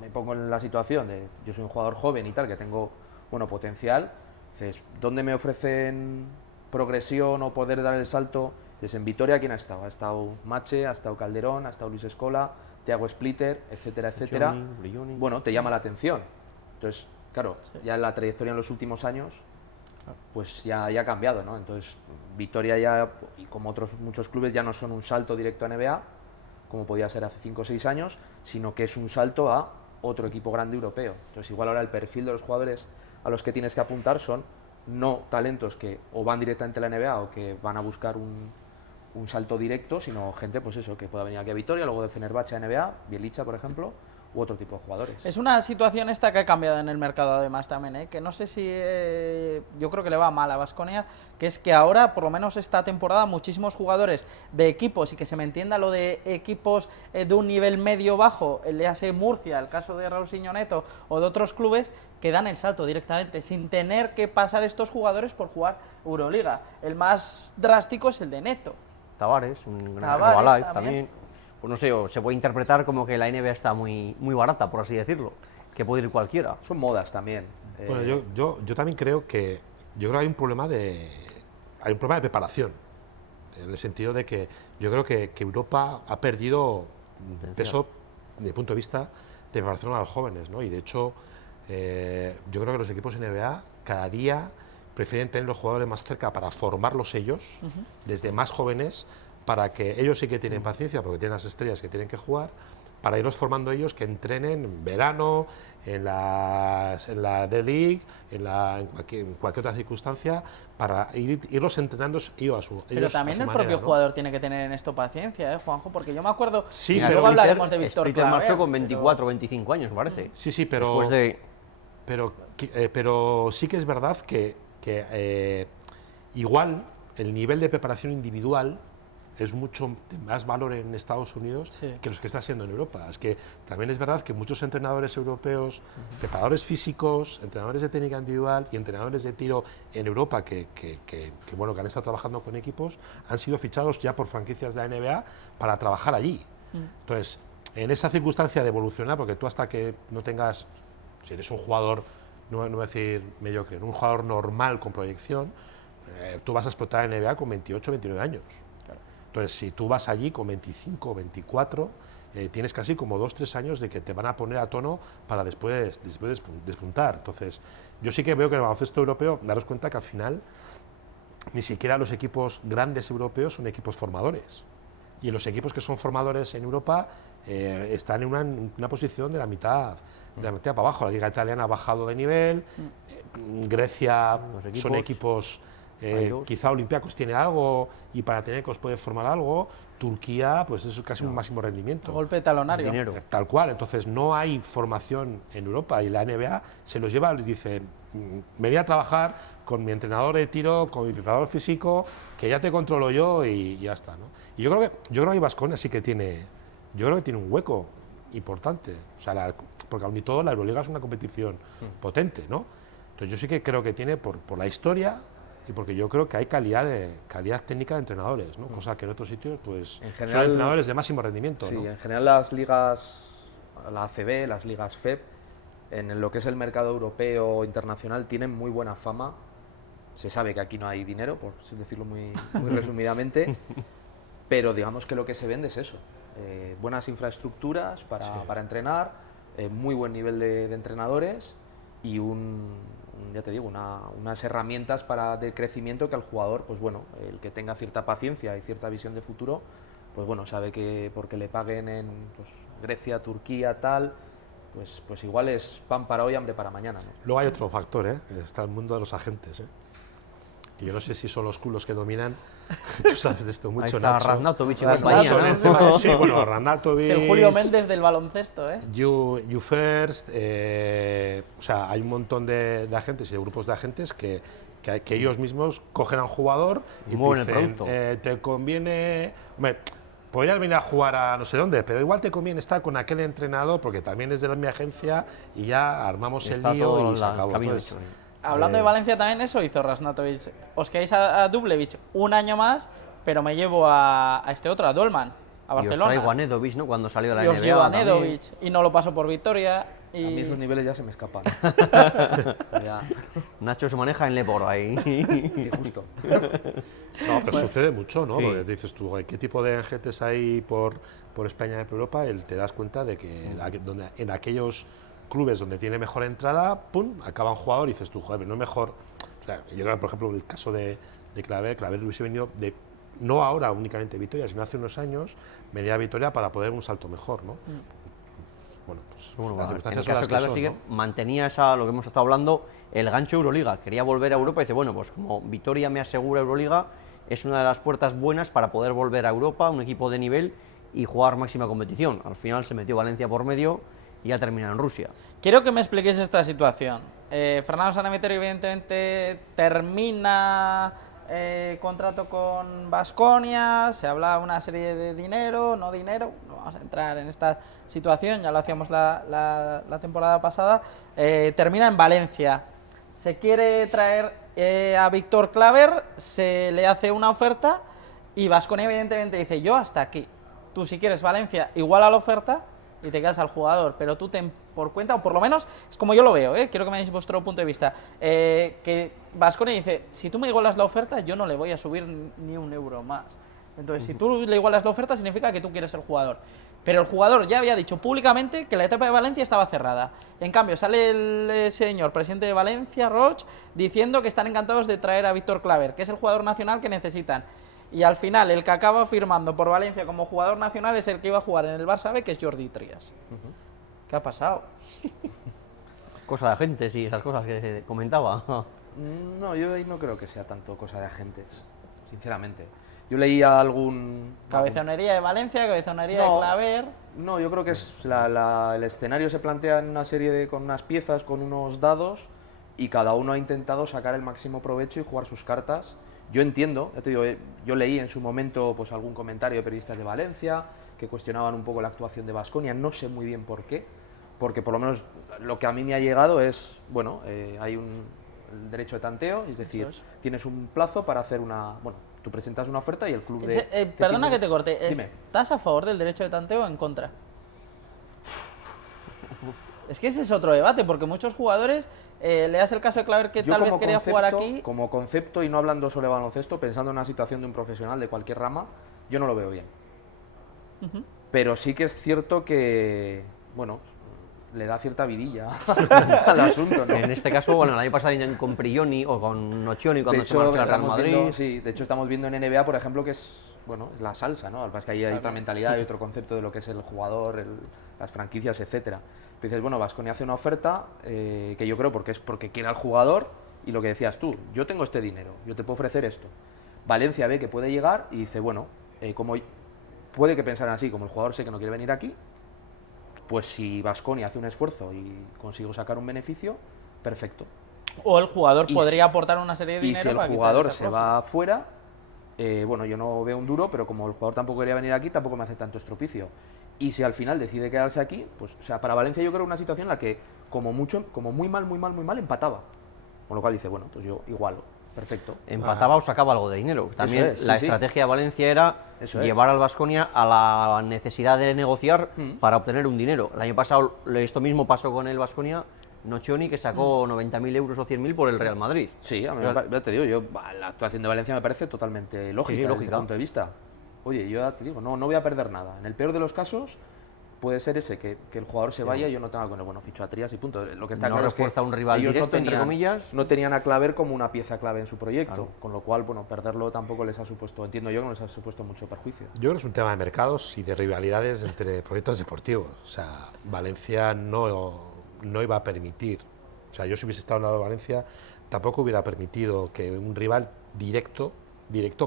me pongo en la situación de, yo soy un jugador joven y tal, que tengo, bueno, potencial, entonces, ¿dónde me ofrecen progresión o poder dar el salto? Entonces, en Vitoria, ¿quién ha estado? Ha estado Mache, ha estado Calderón, ha estado Luis Escola, Thiago Splitter, etcétera, etcétera. Brioni. Bueno, te llama la atención. Entonces, claro, ya la trayectoria en los últimos años, pues ya ha cambiado, ¿no? Entonces, Vitoria ya, y como otros muchos clubes, ya no son un salto directo a NBA, como podía ser hace 5 o 6 años, sino que es un salto a otro equipo grande europeo. Entonces, igual ahora el perfil de los jugadores a los que tienes que apuntar son no talentos que o van directamente a la NBA o que van a buscar un salto directo, sino gente, pues eso, que pueda venir aquí a Vitoria, luego de Fenerbahce a NBA, Bjelica, por ejemplo, u otro tipo de jugadores. Es una situación esta que ha cambiado en el mercado además también, que no sé si yo creo que le va mal a Baskonia, que es que ahora, por lo menos esta temporada, muchísimos jugadores de equipos, y que se me entienda lo de equipos de un nivel medio-bajo, le hace Murcia, el caso de Raúl Siñoneto o de otros clubes, que dan el salto directamente, sin tener que pasar estos jugadores por jugar Euroliga. El más drástico es el de Neto. Tavares, un gran Herbalife también. Pues no sé, se puede interpretar como que la NBA está muy barata, por así decirlo, que puede ir cualquiera. Son modas también. Bueno, yo también creo que hay un problema de preparación, en el sentido de que yo creo que Europa ha perdido peso desde el punto de vista de preparación a los jóvenes, ¿no? Y de hecho yo creo que los equipos NBA cada día prefieren tener los jugadores más cerca para formarlos ellos, desde más jóvenes, para que ellos sí que tienen paciencia, porque tienen las estrellas que tienen que jugar, para irlos formando ellos, que entrenen en verano, en la D-League, en cualquier otra circunstancia, para irlos entrenando ellos a su manera. Pero también el propio jugador tiene que tener en esto paciencia, Juanjo, porque yo me acuerdo, Sí, mira, pero luego hablaremos de Víctor Splitter Claver, marchó con pero- 24 o 25 años, me parece. Sí, pero... Después de... Pero sí que es verdad que igual el nivel de preparación individual es mucho de más valor en Estados Unidos Sí. que los que está siendo en Europa. Es que también es verdad que muchos entrenadores europeos, preparadores físicos, entrenadores de técnica individual y entrenadores de tiro en Europa bueno, que han estado trabajando con equipos, han sido fichados ya por franquicias de la NBA para trabajar allí. Entonces, en esa circunstancia de evolucionar, porque tú hasta que no tengas, si eres un jugador, no voy a decir mediocre, un jugador normal con proyección, tú vas a explotar en NBA con 28, 29 años. Entonces, si tú vas allí con 25, 24, tienes casi como 2, 3 años de que te van a poner a tono para después despuntar. Entonces, yo sí que veo que en el baloncesto europeo, daros cuenta que al final ni siquiera los equipos grandes europeos son equipos formadores. Y los equipos que son formadores en Europa están en una posición de la mitad para abajo. La Liga Italiana ha bajado de nivel, Grecia son equipos... quizá Olympiacos tiene algo y Panathinaikos puede formar algo, Turquía pues es casi un máximo rendimiento. Golpe talonario. Dinero. Tal cual, entonces no hay formación en Europa y la NBA se los lleva y dice, venía a trabajar con mi entrenador de tiro, con mi preparador físico, que ya te controlo yo y ya está, ¿no? Y yo creo que Baskonia sí que tiene, yo creo que tiene un hueco importante, o sea, porque aun y todo la Euroliga es una competición potente, ¿no? Entonces yo sí que creo que tiene por la historia y porque yo creo que hay calidad técnica de entrenadores, ¿no? Cosa que en otros sitios pues En general, son entrenadores de máximo rendimiento, Sí, ¿no? en general las ligas, la ACB, las ligas FEP, en lo que es el mercado europeo internacional, tienen muy buena fama. Se sabe que aquí no hay dinero, por decirlo muy resumidamente, pero digamos que lo que se vende es eso. Buenas infraestructuras para entrenar, muy buen nivel de entrenadores y ya te digo, unas herramientas de crecimiento que al jugador, pues bueno, el que tenga cierta paciencia y cierta visión de futuro, pues bueno, sabe que porque le paguen en pues, Grecia, Turquía, tal, pues igual es pan para hoy, hambre para mañana, ¿no? Luego hay otro factor, está el mundo de los agentes, que yo no sé si son los culos que dominan, tú sabes de esto mucho, Ahí está Nacho. Raznatovic y Raznatovic, compañía, ¿no? Sí, bueno, Raznatovic, Es el Julio Méndez del baloncesto, ¿eh? You First, o sea, hay un montón de agentes y de grupos de agentes que ellos mismos cogen a un jugador y Mueven te el dicen, producto. te conviene, hombre, podrías venir a jugar a no sé dónde, pero igual te conviene estar con aquel entrenador porque también es de mi agencia y ya armamos Está el lío todo y se acabó. camino Entonces, hecho. Hablando de Valencia también eso hizo Raznatovic. Os quedáis a Dublevich un año más, pero me llevo a este otro, a Dolman, a Y os Barcelona. traigo a Nedovic, ¿no? Cuando salió de la Y NBA. os llevo a también. Nedovic y no lo paso por Victoria. A mí Y esos niveles ya se me escapan. Ya, Nacho se maneja en Leporo ahí. y justo. No, pero sucede mucho, ¿no? Sí. Porque dices tú, ¿qué tipo de agentes hay por España y por Europa? Y te das cuenta de que en aquellos clubes donde tiene mejor entrada, pum, acaba un jugador y dices tú, joder, no es mejor. O sea, yo creo, por ejemplo, el caso de Claver hubiese venido no ahora únicamente Vitoria, sino hace unos años, venía a Vitoria para poder un salto mejor, ¿no? Bueno, pues Bueno, las en el circunstancias caso son de Claver las que sí son, que ¿no? mantenía lo que hemos estado hablando, el gancho Euroliga. Quería volver a Europa y dice, bueno, pues como Vitoria me asegura Euroliga, es una de las puertas buenas para poder volver a Europa, un equipo de nivel y jugar máxima competición. Al final se metió Valencia por medio y ya termina en Rusia. quiero que me expliquéis esta situación. Fernando Sanemeterio evidentemente termina contrato con Baskonia, se habla una serie de dinero, no vamos a entrar en esta situación, ya lo hacíamos la temporada pasada, termina en Valencia, se quiere traer a Víctor Claver, se le hace una oferta y Baskonia evidentemente dice, yo hasta aquí, tú si quieres Valencia igual a la oferta y te quedas al jugador, pero tú ten por cuenta, o por lo menos es como yo lo veo, quiero que me deis vuestro punto de vista, que Baskonia dice, si tú me igualas la oferta, yo no le voy a subir ni un euro más. Entonces, si tú le igualas la oferta, significa que tú quieres el jugador. Pero el jugador ya había dicho públicamente que la etapa de Valencia estaba cerrada. En cambio, sale el señor presidente de Valencia, Roch, diciendo que están encantados de traer a Víctor Claver, que es el jugador nacional que necesitan. y al final el que acaba firmando por Valencia como jugador nacional es el que iba a jugar en el Barça B, que es Jordi Trias. ¿Qué ha pasado? Cosa de agentes y esas cosas que se comentaba. No, yo ahí no creo que sea tanto cosa de agentes, sinceramente. Yo leía algún... Cabezonería de Valencia, cabezonería de No. Claver. No, yo creo que es el escenario se plantea en una serie con unas piezas, con unos dados, y cada uno ha intentado sacar el máximo provecho y jugar sus cartas. Yo entiendo, ya te digo, yo leí en su momento pues algún comentario de periodistas de Valencia que cuestionaban un poco la actuación de Baskonia, no sé muy bien por qué, porque por lo menos lo que a mí me ha llegado es, bueno, hay el derecho de tanteo, es decir, Eso es. tienes un plazo para hacer bueno, tú presentas una oferta y el club de... Perdona que te corte, Dime. ¿estás a favor del derecho de tanteo o en contra? Es que ese es otro debate, porque muchos jugadores, le das el caso de Claver que Yo tal vez como quería jugar aquí. Como concepto, y no hablando solo de baloncesto, pensando en una situación de un profesional de cualquier rama, yo no lo veo bien. Pero sí que es cierto que, bueno, le da cierta vidilla al asunto, ¿no? En este caso, bueno, el año pasado con Prigioni o con Nocioni De cuando se hecho, marchó al Real estamos Madrid. viendo, sí, de hecho estamos viendo en NBA, por ejemplo, que es, bueno, es la salsa, ¿no? Al que es que ahí hay otra mentalidad, hay otro concepto de lo que es el jugador, las franquicias, etcétera. Dices, bueno, Baskonia hace una oferta que yo creo porque quiere al jugador, y lo que decías tú, yo tengo este dinero, yo te puedo ofrecer esto. Valencia ve que puede llegar y dice, bueno, como puede que pensaran así, como el jugador sé que no quiere venir aquí, pues si Baskonia hace un esfuerzo y consigo sacar un beneficio, perfecto. O el jugador Y podría aportar una serie de Y dinero si el para quitar jugador esa se cosa. va afuera, bueno, yo no veo un duro, pero como el jugador tampoco quería venir aquí, tampoco me hace tanto estropicio. Y si al final decide quedarse aquí, pues, o sea, para Valencia yo creo una situación en la que, como mucho, como muy mal, empataba. Con lo cual dice, bueno, pues yo igualo, perfecto. Empataba o sacaba algo de dinero. También es, sí, la sí. estrategia de Valencia era Eso es. llevar al Baskonia a la necesidad de negociar para obtener un dinero. El año pasado esto mismo pasó con el Baskonia, Nocioni, que sacó 90.000 euros o 100.000 por el Real Madrid. Sí, a mí Pero- ya te digo, la actuación de Valencia me parece totalmente lógica, Sí, desde lógica. ese punto de vista. Oye, yo ya te digo, no voy a perder nada. En el peor de los casos, puede ser ese, que el jugador se vaya y yo no tenga con él, bueno, ficho a Trias y punto. Lo que está No claro es que refuerza un rival ellos directo, entre comillas. no tenían a Claver como una pieza clave en su proyecto, Claro. con lo cual, bueno, perderlo tampoco les ha supuesto, entiendo yo, que no les ha supuesto mucho perjuicio. Yo creo que es un tema de mercados y de rivalidades entre proyectos deportivos. O sea, Valencia no iba a permitir, o sea, yo si hubiese estado al lado de Valencia, tampoco hubiera permitido que un rival directo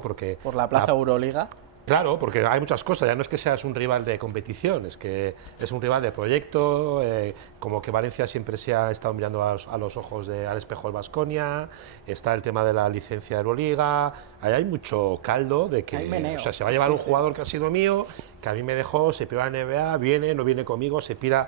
porque... Por la Plaza Euroliga. Claro, porque hay muchas cosas, ya no es que seas un rival de competición, es que es un rival de proyecto, como que Valencia siempre se ha estado mirando a los ojos al espejo del Baskonia, está el tema de la licencia de Euroliga, ahí hay mucho caldo de que Hay meneo. o sea, se va a llevar un Sí. jugador que ha sido mío, que a mí me dejó, se pira a la NBA, viene, no viene conmigo, se pira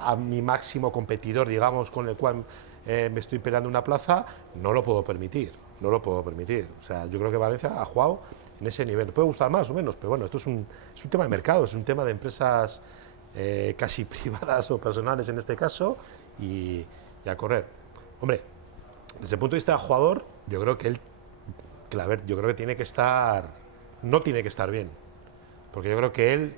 a mi máximo competidor, digamos, con el cual me estoy peleando una plaza, no lo puedo permitir, O sea, yo creo que Valencia ha jugado en ese nivel. Puede gustar más o menos, pero bueno, esto es un tema de mercado, es un tema de empresas casi privadas o personales en este caso, y a correr. Hombre, desde el punto de vista del jugador, yo creo que yo creo que tiene que estar, no tiene que estar bien, porque yo creo que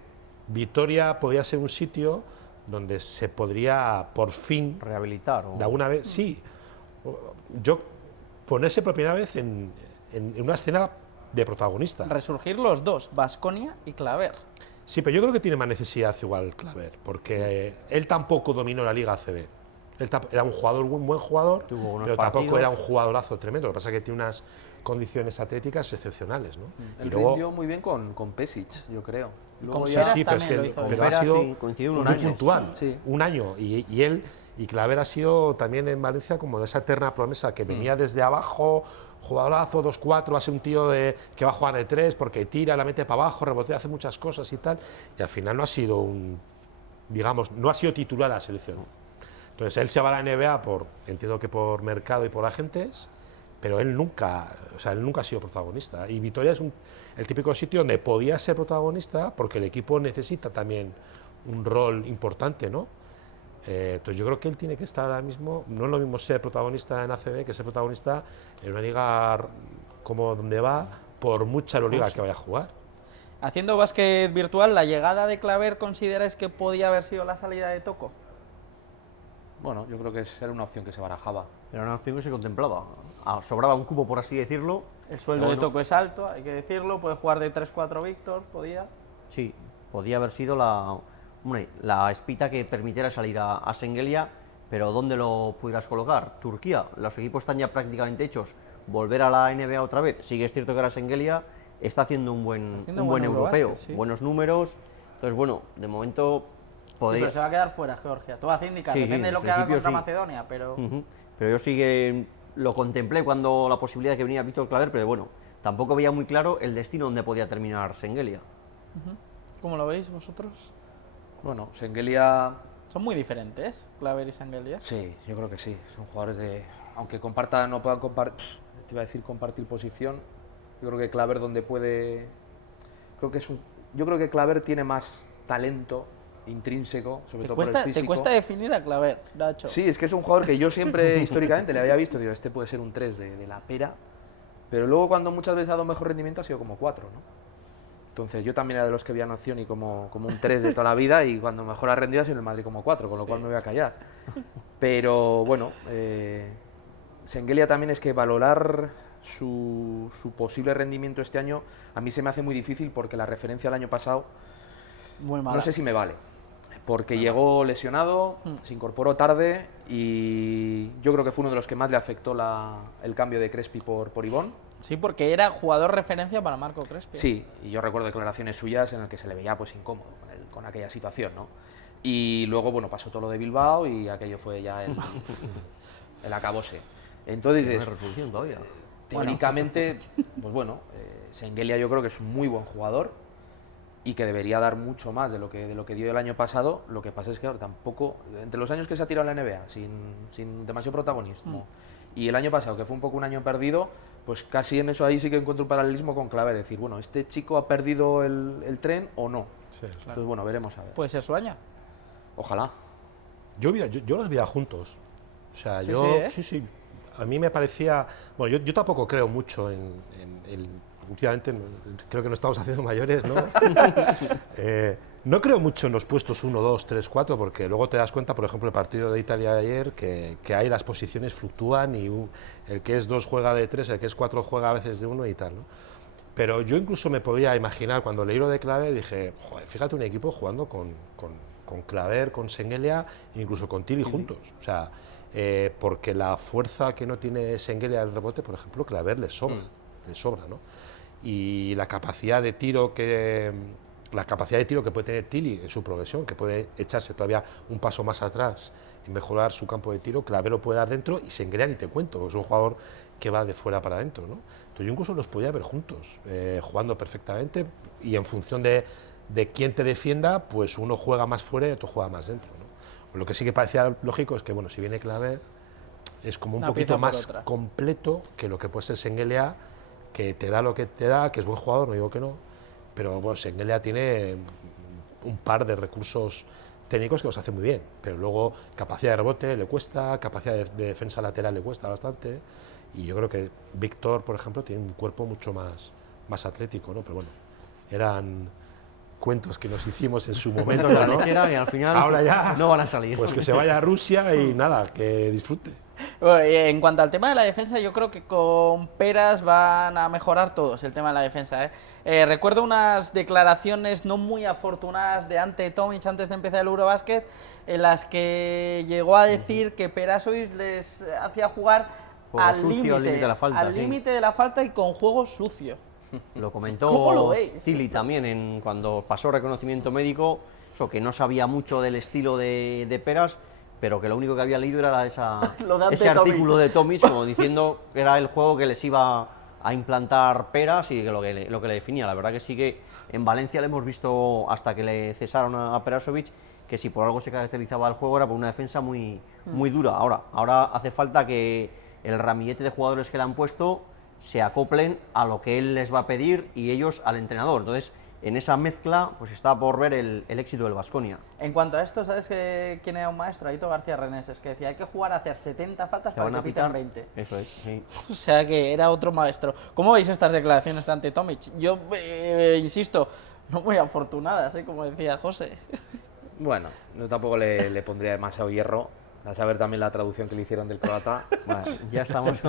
Vitoria podría ser un sitio donde se podría por fin, Rehabilitar. de alguna vez, sí, yo ponerse por primera vez en una escena de protagonista. Resurgir los dos, Baskonia y Claver. Sí, pero yo creo que tiene más necesidad igual Claver, porque él tampoco dominó la Liga ACB. Era un jugador, un buen jugador, Tuvo unos pero tampoco partidos. era un jugadorazo tremendo. Lo que pasa es que tiene unas condiciones atléticas excepcionales, ¿no? Él rindió muy bien con Pesic, yo creo. Luego con ya- Seras Sí, pero es también que lo hizo pero bien. ha sido Sí, coincidió muy unos años. puntual, Sí. un año. Y Claver ha sido también en Valencia como de esa eterna promesa que venía desde abajo, jugadorazo, 2-4, va a ser un tío que va a jugar de 3 porque tira, la mete para abajo, rebotea, hace muchas cosas y tal. Y al final no ha sido no ha sido titular a la selección. Entonces él se va a la NBA entiendo que por mercado y por agentes, pero él nunca ha sido protagonista. Y Vitoria es el típico sitio donde podía ser protagonista porque el equipo necesita también un rol importante, ¿no? Entonces yo creo que él tiene que estar ahora mismo, no es lo mismo ser protagonista en ACB que ser protagonista en una liga como donde va, por mucha Euroliga que vaya a jugar. Haciendo básquet virtual, ¿la llegada de Claver consideráis que podía haber sido la salida de Toco? Bueno, yo creo que era una opción que se barajaba. Era una opción que se contemplaba. sobraba un cupo, por así decirlo. El sueldo Pero de bueno, Toco es alto, hay que decirlo, puede jugar de 3-4 Víctor, podía. Sí, podía haber sido la espita que permitiera salir a Şengelya, pero ¿dónde lo pudieras colocar? Turquía, los equipos están ya prácticamente hechos. Volver a la NBA otra vez, sí que es cierto que ahora Şengelya está haciendo un buen europeo, Eurobasket, sí. buenos números, entonces bueno, de momento Sí, podría... pero se va a quedar fuera Georgia. Todo hace indicar, Sí, depende de en lo que haga principio contra sí. Macedonia, pero... Ujú. Pero yo sí que lo contemplé cuando la posibilidad de que viniera Víctor Claver, pero bueno, tampoco veía muy claro el destino donde podía terminar Şengelya. ¿Cómo lo veis vosotros? Bueno, Şengelya, Son muy diferentes, Claver y Şengelya. sí, yo creo que sí. Son jugadores de. Aunque no puedan compartir. Te iba a decir compartir posición. Yo creo que Claver donde puede. Yo creo que Claver tiene más talento intrínseco, sobre todo por el físico. Te cuesta definir a Claver, Nacho. Sí, es que es un jugador que yo siempre históricamente le había visto, digo, este puede ser un 3 de la pera, pero luego cuando muchas veces ha dado mejor rendimiento ha sido como 4, ¿no? Entonces yo también era de los que veía noción y como un 3 de toda la vida, y cuando mejor ha rendido ha sido en el Madrid como 4, con lo cual me voy a callar. Pero bueno, Şengelya también es que valorar su posible rendimiento este año a mí se me hace muy difícil porque la referencia al año pasado Muy mala. no sé si me vale. Porque llegó lesionado, se incorporó tarde y yo creo que fue uno de los que más le afectó el cambio de Crespi por Ivón. Sí, porque era jugador referencia para Marco Crespi. Sí, y yo recuerdo declaraciones suyas en las que se le veía pues incómodo con aquella situación, ¿no? Y luego, bueno, pasó todo lo de Bilbao y aquello fue ya el acabose. Entonces No hay dices, resolución todavía. teóricamente, pues bueno, Şengelya yo creo que es un muy buen jugador y que debería dar mucho más de lo que dio el año pasado. Lo que pasa es que ahora tampoco, entre los años que se ha tirado en la NBA sin demasiado protagonismo y el año pasado, que fue un poco un año perdido, pues casi en eso ahí sí que encuentro un paralelismo con Claver, es decir, bueno, ¿este chico ha perdido el tren o no? Sí, claro. Entonces bueno, veremos a ver. Puede ser su año. Ojalá. Yo los veía juntos. O sea, Sí, yo. sí, ¿eh? Sí, sí. A mí me parecía. Bueno, yo tampoco creo mucho últimamente creo que no estamos haciendo mayores, ¿no? No creo mucho en los puestos 1, 2, 3, 4, porque luego te das cuenta, por ejemplo, el partido de Italia de ayer, que ahí las posiciones fluctúan y el que es 2 juega de 3, el que es 4 juega a veces de 1 y tal, ¿no? Pero yo incluso me podía imaginar, cuando leí lo de Claver, dije, joder, fíjate un equipo jugando con Claver, con Şengelya, incluso con Tilly juntos. O sea, porque la fuerza que no tiene Şengelya al rebote, por ejemplo, Claver le sobra, ¿no? Y la capacidad de tiro que puede tener Tilly en su progresión, que puede echarse todavía un paso más atrás y mejorar su campo de tiro, Claver lo puede dar dentro y Şengelya ni te cuento, es un jugador que va de fuera para adentro, ¿no? Entonces yo incluso los podía ver juntos, jugando perfectamente, y en función de quién te defienda, pues uno juega más fuera y otro juega más dentro, ¿no? Lo que sí que parecía lógico es que, bueno, si viene Claver, es como un Una poquito pieza por más otra. completo que lo que puede ser Şengelya, que te da lo que te da, que es buen jugador, no digo que no, pero bueno, Şengelya tiene un par de recursos técnicos que los hace muy bien, pero luego capacidad de rebote le cuesta, capacidad de defensa lateral le cuesta bastante, y yo creo que Víctor, por ejemplo, tiene un cuerpo mucho más atlético, ¿no? Pero bueno, eran cuentos que nos hicimos en su momento, Momentos de la ¿no? lechera y al final Ahora ya, no van a salir. pues que se vaya a Rusia y nada, que disfrute. Bueno, y en cuanto al tema de la defensa, yo creo que con Peras van a mejorar todos el tema de la defensa, ¿eh? Recuerdo unas declaraciones no muy afortunadas de Ante Tomic antes de empezar el Eurobasket, en las que llegó a decir que Perasovic les hacía jugar Juego al sucio, al límite de la falta, al sí. límite de la falta y con juego sucio. Lo comentó ¿Cómo lo veis? Tilly también cuando pasó reconocimiento médico, eso, que no sabía mucho del estilo de Peras, pero que lo único que había leído era Lo de Ante ese artículo Tomic. de Tomic, como diciendo que era el juego que les iba a implantar Peras y que lo que le definía. La verdad que sí que en Valencia le hemos visto, hasta que le cesaron a Perasovic, que si por algo se caracterizaba el juego era por una defensa muy dura. Ahora hace falta que el ramillete de jugadores que le han puesto se acoplen a lo que él les va a pedir y ellos al entrenador. Entonces, en esa mezcla, pues está por ver el éxito del Baskonia. En cuanto a esto, ¿sabes quién era un maestro? Aito García Reneses, que decía hay que jugar a hacer 70 faltas Te para van que a pitan pitar 20. Eso es, sí. O sea que era otro maestro. ¿Cómo veis estas declaraciones de Ante Tomic? Yo insisto, no muy afortunadas, como decía José. Bueno, yo tampoco le pondría demasiado hierro. A saber también la traducción que le hicieron del croata. Bueno, ya estamos.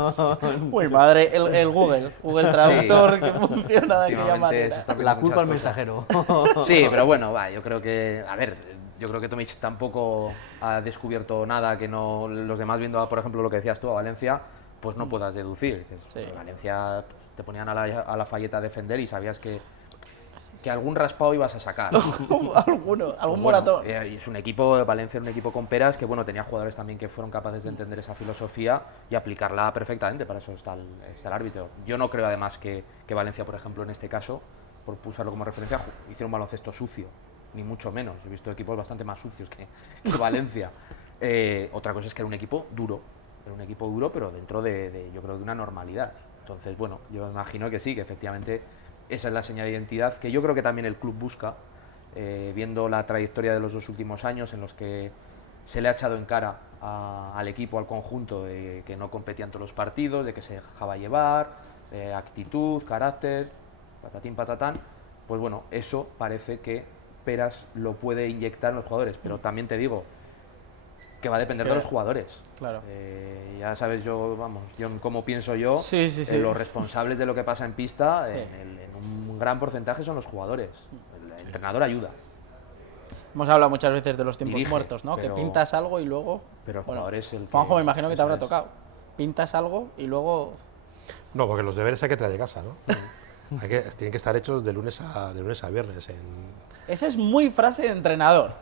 Uy, madre, el Google Traductor que funciona de aquella Últimamente se manera. están viendo La culpa al muchas cosas. mensajero. Sí, pero bueno, va, yo creo que, a ver, yo creo que Tomic tampoco ha descubierto nada que no los demás viendo, por ejemplo, lo que decías tú a Valencia, pues no puedas deducir. Sí. Valencia te ponían a la Falleta a defender y sabías que algún raspado ibas a sacar. Algún Pues moratón. bueno, y es un equipo, Valencia era un equipo con peras que bueno, tenía jugadores también que fueron capaces de entender esa filosofía y aplicarla perfectamente, para eso está el árbitro. Yo no creo además que Valencia, por ejemplo, en este caso, por usarlo como referencia, hiciera un baloncesto sucio, ni mucho menos. He visto equipos bastante más sucios que Valencia. Otra cosa es que era un equipo duro, pero dentro de yo creo, de una normalidad. Entonces, bueno, yo imagino que sí, que efectivamente esa es la señal de identidad que yo creo que también el club busca, viendo la trayectoria de los 2 últimos años en los que se le ha echado en cara al equipo, al conjunto, de que no competían todos los partidos, de que se dejaba llevar, actitud, carácter, patatín patatán. Pues bueno, eso parece que Peras lo puede inyectar en los jugadores, pero también te digo que va a depender de los jugadores. Claro. Ya sabes yo, cómo pienso yo, Sí. los responsables de lo que pasa en pista, Sí. en un gran porcentaje son los jugadores. El entrenador ayuda, Hemos hablado muchas veces de los tiempos Dirige, muertos, ¿no? pero- Que pintas algo y luego... pero el Bueno, jugador es el que... Juanjo, me imagino que te eso habrá es. tocado. Pintas algo y luego... No, porque los deberes hay que traer de casa, ¿no? Tienen que estar hechos de lunes a viernes. Esa es muy frase de entrenador.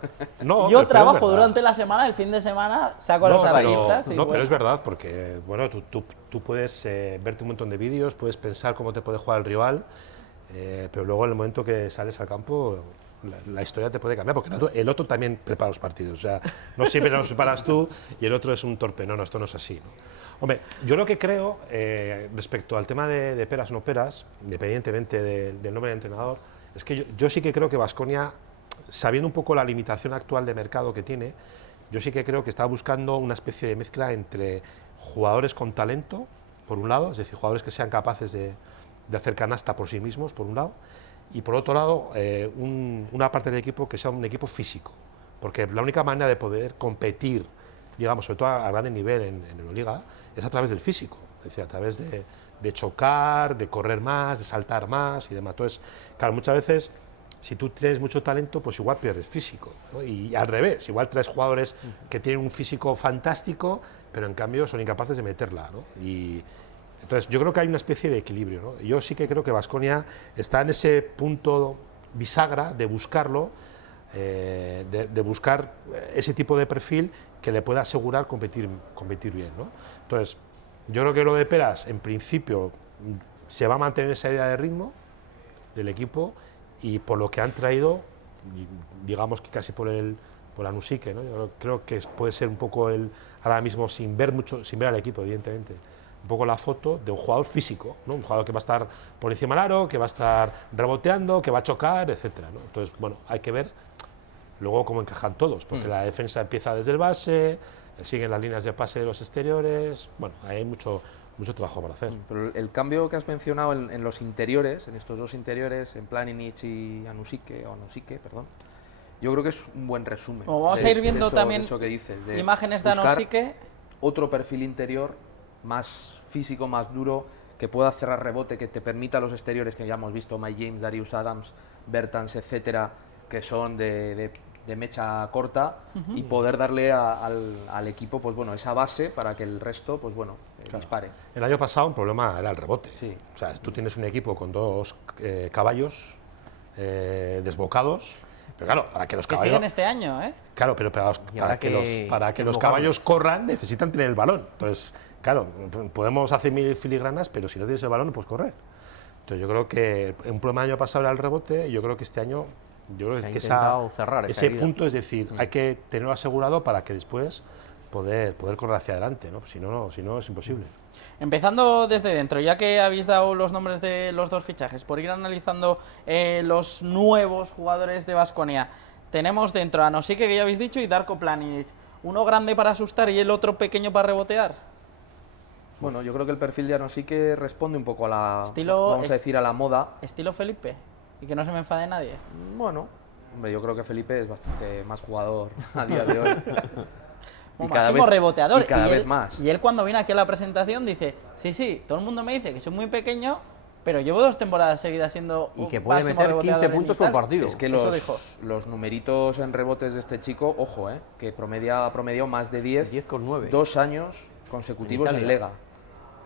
No, Yo pero es trabajo verdad. durante la semana, el fin de semana saco a los analistas y no, pero bueno. es verdad, porque bueno, tú puedes verte un montón de vídeos, puedes pensar cómo te puede jugar el rival, pero luego en el momento que sales al campo, la historia te puede cambiar, porque el otro también prepara los partidos. O sea, no siempre los preparas tú y el otro es un torpe. No, esto no es así, ¿no? Hombre, yo lo que creo, respecto al tema de peras no peras, independientemente del nombre del entrenador, es que yo sí que creo que Baskonia, sabiendo un poco la limitación actual de mercado que tiene, yo sí que creo que está buscando una especie de mezcla entre jugadores con talento, por un lado, es decir, jugadores que sean capaces de hacer canasta por sí mismos, por un lado, y por otro lado, una parte del equipo que sea un equipo físico, porque la única manera de poder competir, digamos, sobre todo a grande nivel en Euroliga, es a través del físico, es decir, a través de chocar, de correr más, de saltar más y demás. Entonces, claro, muchas veces, si tú tienes mucho talento, pues igual pierdes físico, ¿no? Y al revés, igual traes jugadores que tienen un físico fantástico, pero en cambio son incapaces de meterla, ¿no? Y entonces, yo creo que hay una especie de equilibrio, ¿no? Yo sí que creo que Baskonia está en ese punto bisagra de buscarlo, de buscar ese tipo de perfil que le pueda asegurar competir bien, ¿no? Entonces, yo creo que lo de Peras, en principio, se va a mantener esa idea de ritmo del equipo y por lo que han traído, digamos que casi por Anusique, ¿no? Yo creo que puede ser un poco ahora mismo, sin ver al equipo, evidentemente, un poco la foto de un jugador físico, ¿no? Un jugador que va a estar por encima del aro, que va a estar reboteando, que va a chocar, etcétera, ¿no? Entonces, bueno, hay que ver luego cómo encajan todos, porque la defensa empieza desde el base, siguen las líneas de pase de los exteriores, bueno, hay mucho trabajo para hacer. Pero el cambio que has mencionado en los interiores, en estos 2 interiores, en Planinic y Anusique, perdón, yo creo que es un buen resumen. Como vamos a ir viendo eso, también eso que dices, de imágenes de buscar Anusique. otro perfil interior más físico, más duro, que pueda cerrar rebote, que te permita a los exteriores que ya hemos visto, Mike James, Darius Adams, Bertans, etcétera, que son de mecha corta, y poder darle al equipo, pues bueno, esa base para que el resto, pues bueno, dispare. El año pasado un problema era el rebote. Sí. O sea, tú tienes un equipo con 2 caballos desbocados, pero claro, para que los Que caballos... siguen este año, ¿eh? Claro, pero Y ahora para que los desbocables. caballos corran necesitan tener el balón. Entonces, claro, podemos hacer mil filigranas, pero si no tienes el balón no puedes correr. Entonces yo creo que un problema del año pasado era el rebote, y yo creo que este año... Yo creo Se ha que intentado cerrar esa ese herida. punto, es decir, hay que tenerlo asegurado para que después poder correr hacia adelante, ¿no? Si no es imposible. Empezando desde dentro, ya que habéis dado los nombres de los 2 fichajes, por ir analizando los nuevos jugadores de Baskonia, tenemos dentro a Anusique, que ya habéis dicho, y Darko Planinic. Uno grande para asustar y el otro pequeño para rebotear. Bueno, yo creo que el perfil de Anusique responde un poco a la, Estilo- vamos a decir, a la moda. Estilo Felipe, y que no se me enfade nadie. Bueno, hombre, yo creo que Felipe es bastante más jugador a día de hoy. como cada máximo vez- reboteador. y cada él, vez más. Y él cuando viene aquí a la presentación dice, sí, todo el mundo me dice que soy muy pequeño, pero llevo 2 temporadas seguidas siendo Y que un puede máximo meter reboteador 15 en puntos por Italia. partido. Es que Eso dijo. los numeritos en rebotes de este chico, ojo, que ha promediado más de 10, 10,9. 2 años consecutivos en, Italia. Lega,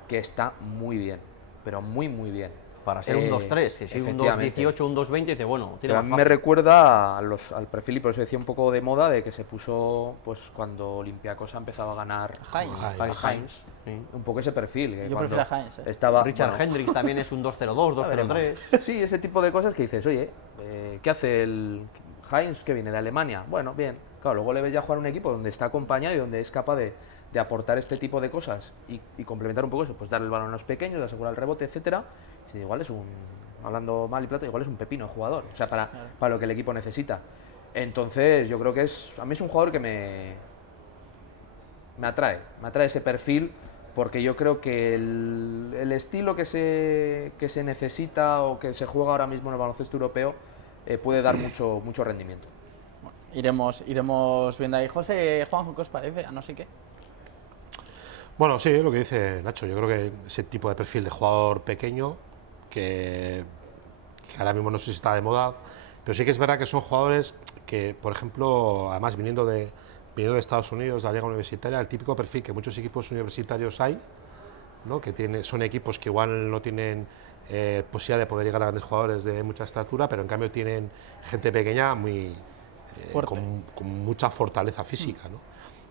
que está muy bien, pero muy, muy bien. Para ser un 2-3, que si un 2-18, un 2-20, dice, bueno, tiene Pero a más mí me fácil. recuerda al perfil, y por eso decía un poco de moda, de que se puso pues cuando Olympiacos empezaba a ganar Heinz. Heinz. Sí. Un poco ese perfil. Que Yo cuando prefiero a Heinz, Estaba, Richard bueno, Hendricks también es un 2-0-2, 2-0-3. Sí, ese tipo de cosas que dices, oye, ¿qué hace el Heinz que viene de Alemania? Bueno, bien. Claro, luego le ves ya jugar a un equipo donde está acompañado y donde es capaz de aportar este tipo de cosas y complementar un poco eso, pues darle el balón a los pequeños, asegurar el rebote, etcétera. Y igual es hablando mal y plata, igual es un pepino jugador, o sea, para lo que el equipo necesita. Entonces, yo creo que a mí es un jugador que me atrae ese perfil, porque yo creo que el estilo que se necesita o que se juega ahora mismo en el baloncesto europeo puede dar mucho rendimiento. Iremos viendo ahí. José, Juanjo, ¿qué os parece? No sé qué. Bueno, sí, lo que dice Nacho, yo creo que ese tipo de perfil de jugador pequeño, que ahora mismo no sé si está de moda, pero sí que es verdad que son jugadores que, por ejemplo, además viniendo de Estados Unidos, de la liga universitaria, el típico perfil que muchos equipos universitarios hay, ¿no? Que son equipos que igual no tienen posibilidad de poder llegar a grandes jugadores de mucha estatura, pero en cambio tienen gente pequeña muy Fuerte. con mucha fortaleza física, ¿no?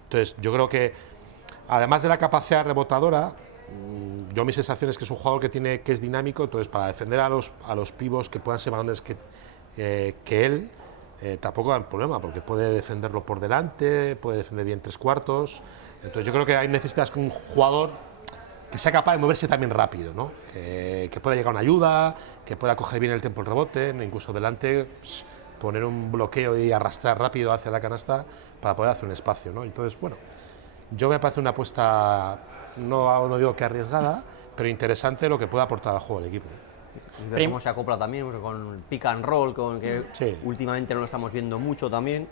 Entonces, yo creo que además de la capacidad rebotadora, yo mi sensación es que es un jugador que es dinámico, entonces para defender a los pivos que puedan ser más grandes que él, tampoco hay problema, porque puede defenderlo por delante, puede defender bien 3/4, entonces yo creo que hay necesitas un jugador que sea capaz de moverse también rápido, ¿no? Que pueda llegar una ayuda, que pueda coger bien el tiempo el rebote, incluso delante pues, poner un bloqueo y arrastrar rápido hacia la canasta para poder hacer un espacio, ¿no? Entonces, bueno, yo me parece una apuesta, no digo que arriesgada, pero interesante lo que puede aportar al juego del equipo. Y ver cómo se acopla también pues, con el pick and roll, con que Sí. últimamente no lo estamos viendo mucho también.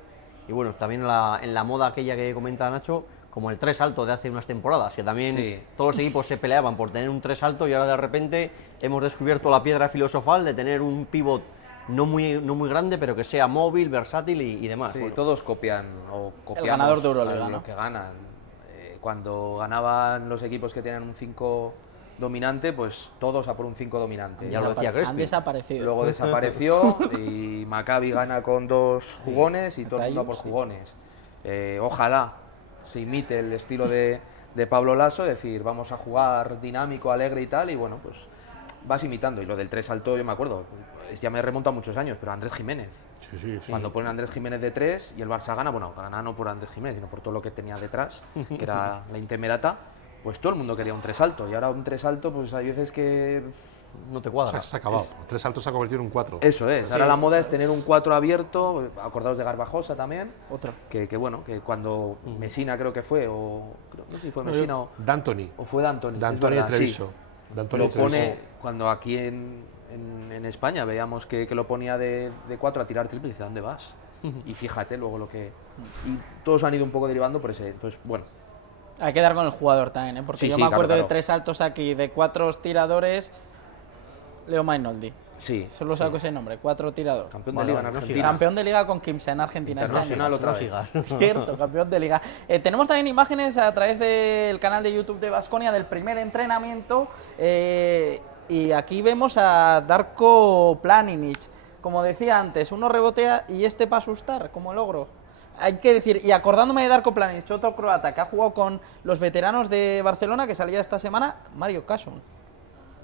Y bueno, también en la moda aquella que comenta Nacho, como el 3 alto de hace unas temporadas, que también Sí. todos los equipos se peleaban por tener un 3 alto y ahora de repente hemos descubierto la piedra filosofal de tener un pivot no muy grande, pero que sea móvil, versátil y demás. Sí, Bueno, todos copian o copiamos ganador de Euroliga, a lo ¿no? que ganan. Cuando ganaban los equipos que tenían un 5 dominante, pues todos a por un 5 dominante. Ya lo decía Han Crespi. desaparecido. Luego desapareció y Maccabi gana con 2 jugones y todo el mundo a por sí. jugones. Ojalá se imite el estilo de Pablo Lasso, es decir, vamos a jugar dinámico, alegre y tal, y bueno, pues vas imitando. Y lo del 3 alto, yo me acuerdo, ya me remonta a muchos años, pero Andrés Jiménez. Sí. Cuando ponen a Andrés Jiménez de 3 y el Barça gana, bueno, gana no por Andrés Jiménez, sino por todo lo que tenía detrás, que era la Intemerata, pues todo el mundo quería un 3 alto. Y ahora un 3 alto, pues hay veces que... no te cuadra. Se ha acabado. 3 altos se ha convertido en un 4. Eso es, ahora la moda es tener un 4 abierto, acordaos de Garbajosa también, Otro. que bueno, que cuando Messina creo que fue, no sé si fue Messina D'Antoni. o fue D'Antoni. es D'Antoni verdad, sí. Treviso. D'Antoni Lo pone Treviso. cuando aquí en España veíamos que lo ponía de 4 a tirar triple y dice, ¿a dónde vas? Y fíjate luego lo que... Y todos han ido un poco derivando por ese... Entonces, bueno, Hay que dar con el jugador también, ¿eh? Porque Sí, yo sí, me claro, acuerdo de claro. 3 altos aquí, de 4 tiradores. Leo Mainoldi. sí. Solo saco ese nombre, 4 tiradores. Campeón Bueno, de liga en no Argentina. Campeón de liga con Kimsa en Argentina este año. Internacional otra No vez. sigas. Cierto, campeón de liga. Tenemos también imágenes a través del canal de YouTube de Baskonia del primer entrenamiento. Y aquí vemos a Darko Planinic. Como decía antes, uno rebotea y este para asustar, como logro. Hay que decir, y acordándome de Darko Planinic, otro croata que ha jugado con los veteranos de Barcelona, que salía esta semana, Mario Kasun.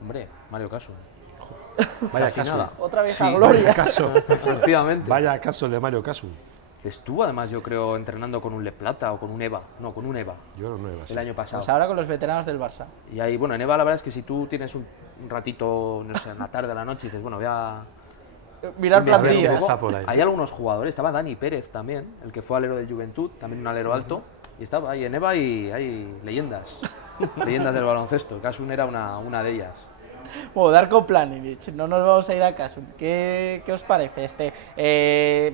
Hombre, Mario Caso. Vaya Casi caso. nada. Otra vez Sí, a gloria. Vaya caso. Efectivamente. Vaya caso el de Mario Casu. Estuvo además, yo creo, entrenando con un Le Plata o con un EVA. No, con un EVA, Yo no iba el año pasado. Pues ahora con los veteranos del Barça. Y ahí, bueno, en EVA la verdad es que si tú tienes un ratito, no sé, en la tarde, a la noche, y dices, bueno, voy a... Mirar investigar un plantillas. poco. Está por ahí. Hay algunos jugadores, estaba Dani Pérez también, el que fue alero del Juventud, también un alero alto, y estaba ahí en EVA y hay leyendas, leyendas del baloncesto. Casun era una de ellas. Bueno, Darko Planinic, no nos vamos a ir a caso. ¿Qué os parece?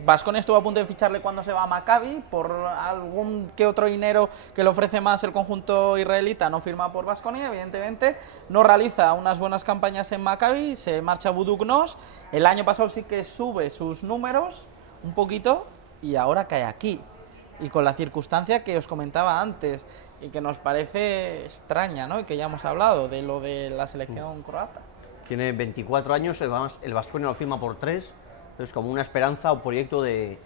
Baskonia estuvo a punto de ficharle cuando se va a Maccabi por algún que otro dinero que le ofrece más el conjunto israelita, no firma por Baskonia, evidentemente, no realiza unas buenas campañas en Maccabi, se marcha a Buduknos, el año pasado sí que sube sus números un poquito y ahora cae aquí. Y con la circunstancia que os comentaba antes y que nos parece extraña, ¿no? Y que ya hemos hablado de lo de la selección croata. Tiene 24 años, además el Baskonia lo firma por 3, entonces como una esperanza o proyecto de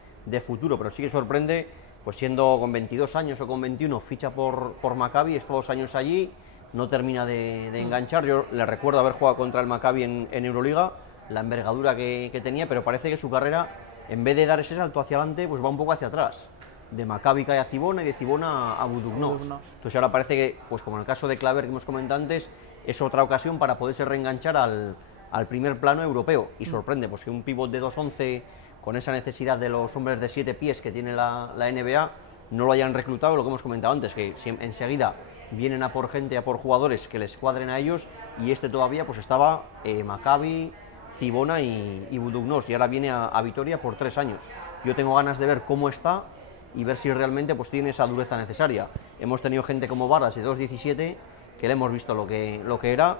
futuro, pero sí que sorprende, pues siendo con 22 años o con 21, ficha por Maccabi, está 2 años allí, no termina de enganchar. Yo le recuerdo haber jugado contra el Maccabi en Euroliga, la envergadura que tenía, pero parece que su carrera, en vez de dar ese salto hacia adelante, pues va un poco hacia atrás. De Maccabi cae a Cibona y de Cibona a Buduknos. Entonces ahora parece que, pues como en el caso de Claver que hemos comentado antes, es otra ocasión para poderse reenganchar al primer plano europeo. Y sorprende, pues que un pívot de 2'11", con esa necesidad de los hombres de 7 pies que tiene la NBA, no lo hayan reclutado, lo que hemos comentado antes, que enseguida vienen a por gente, a por jugadores que les cuadren a ellos, y todavía pues estaba Maccabi, Cibona y Buduknos, y ahora viene a Vitoria por 3 años. Yo tengo ganas de ver cómo está y ver si realmente pues tiene esa dureza necesaria. Hemos tenido gente como Varas de 2'17", que le hemos visto lo que era,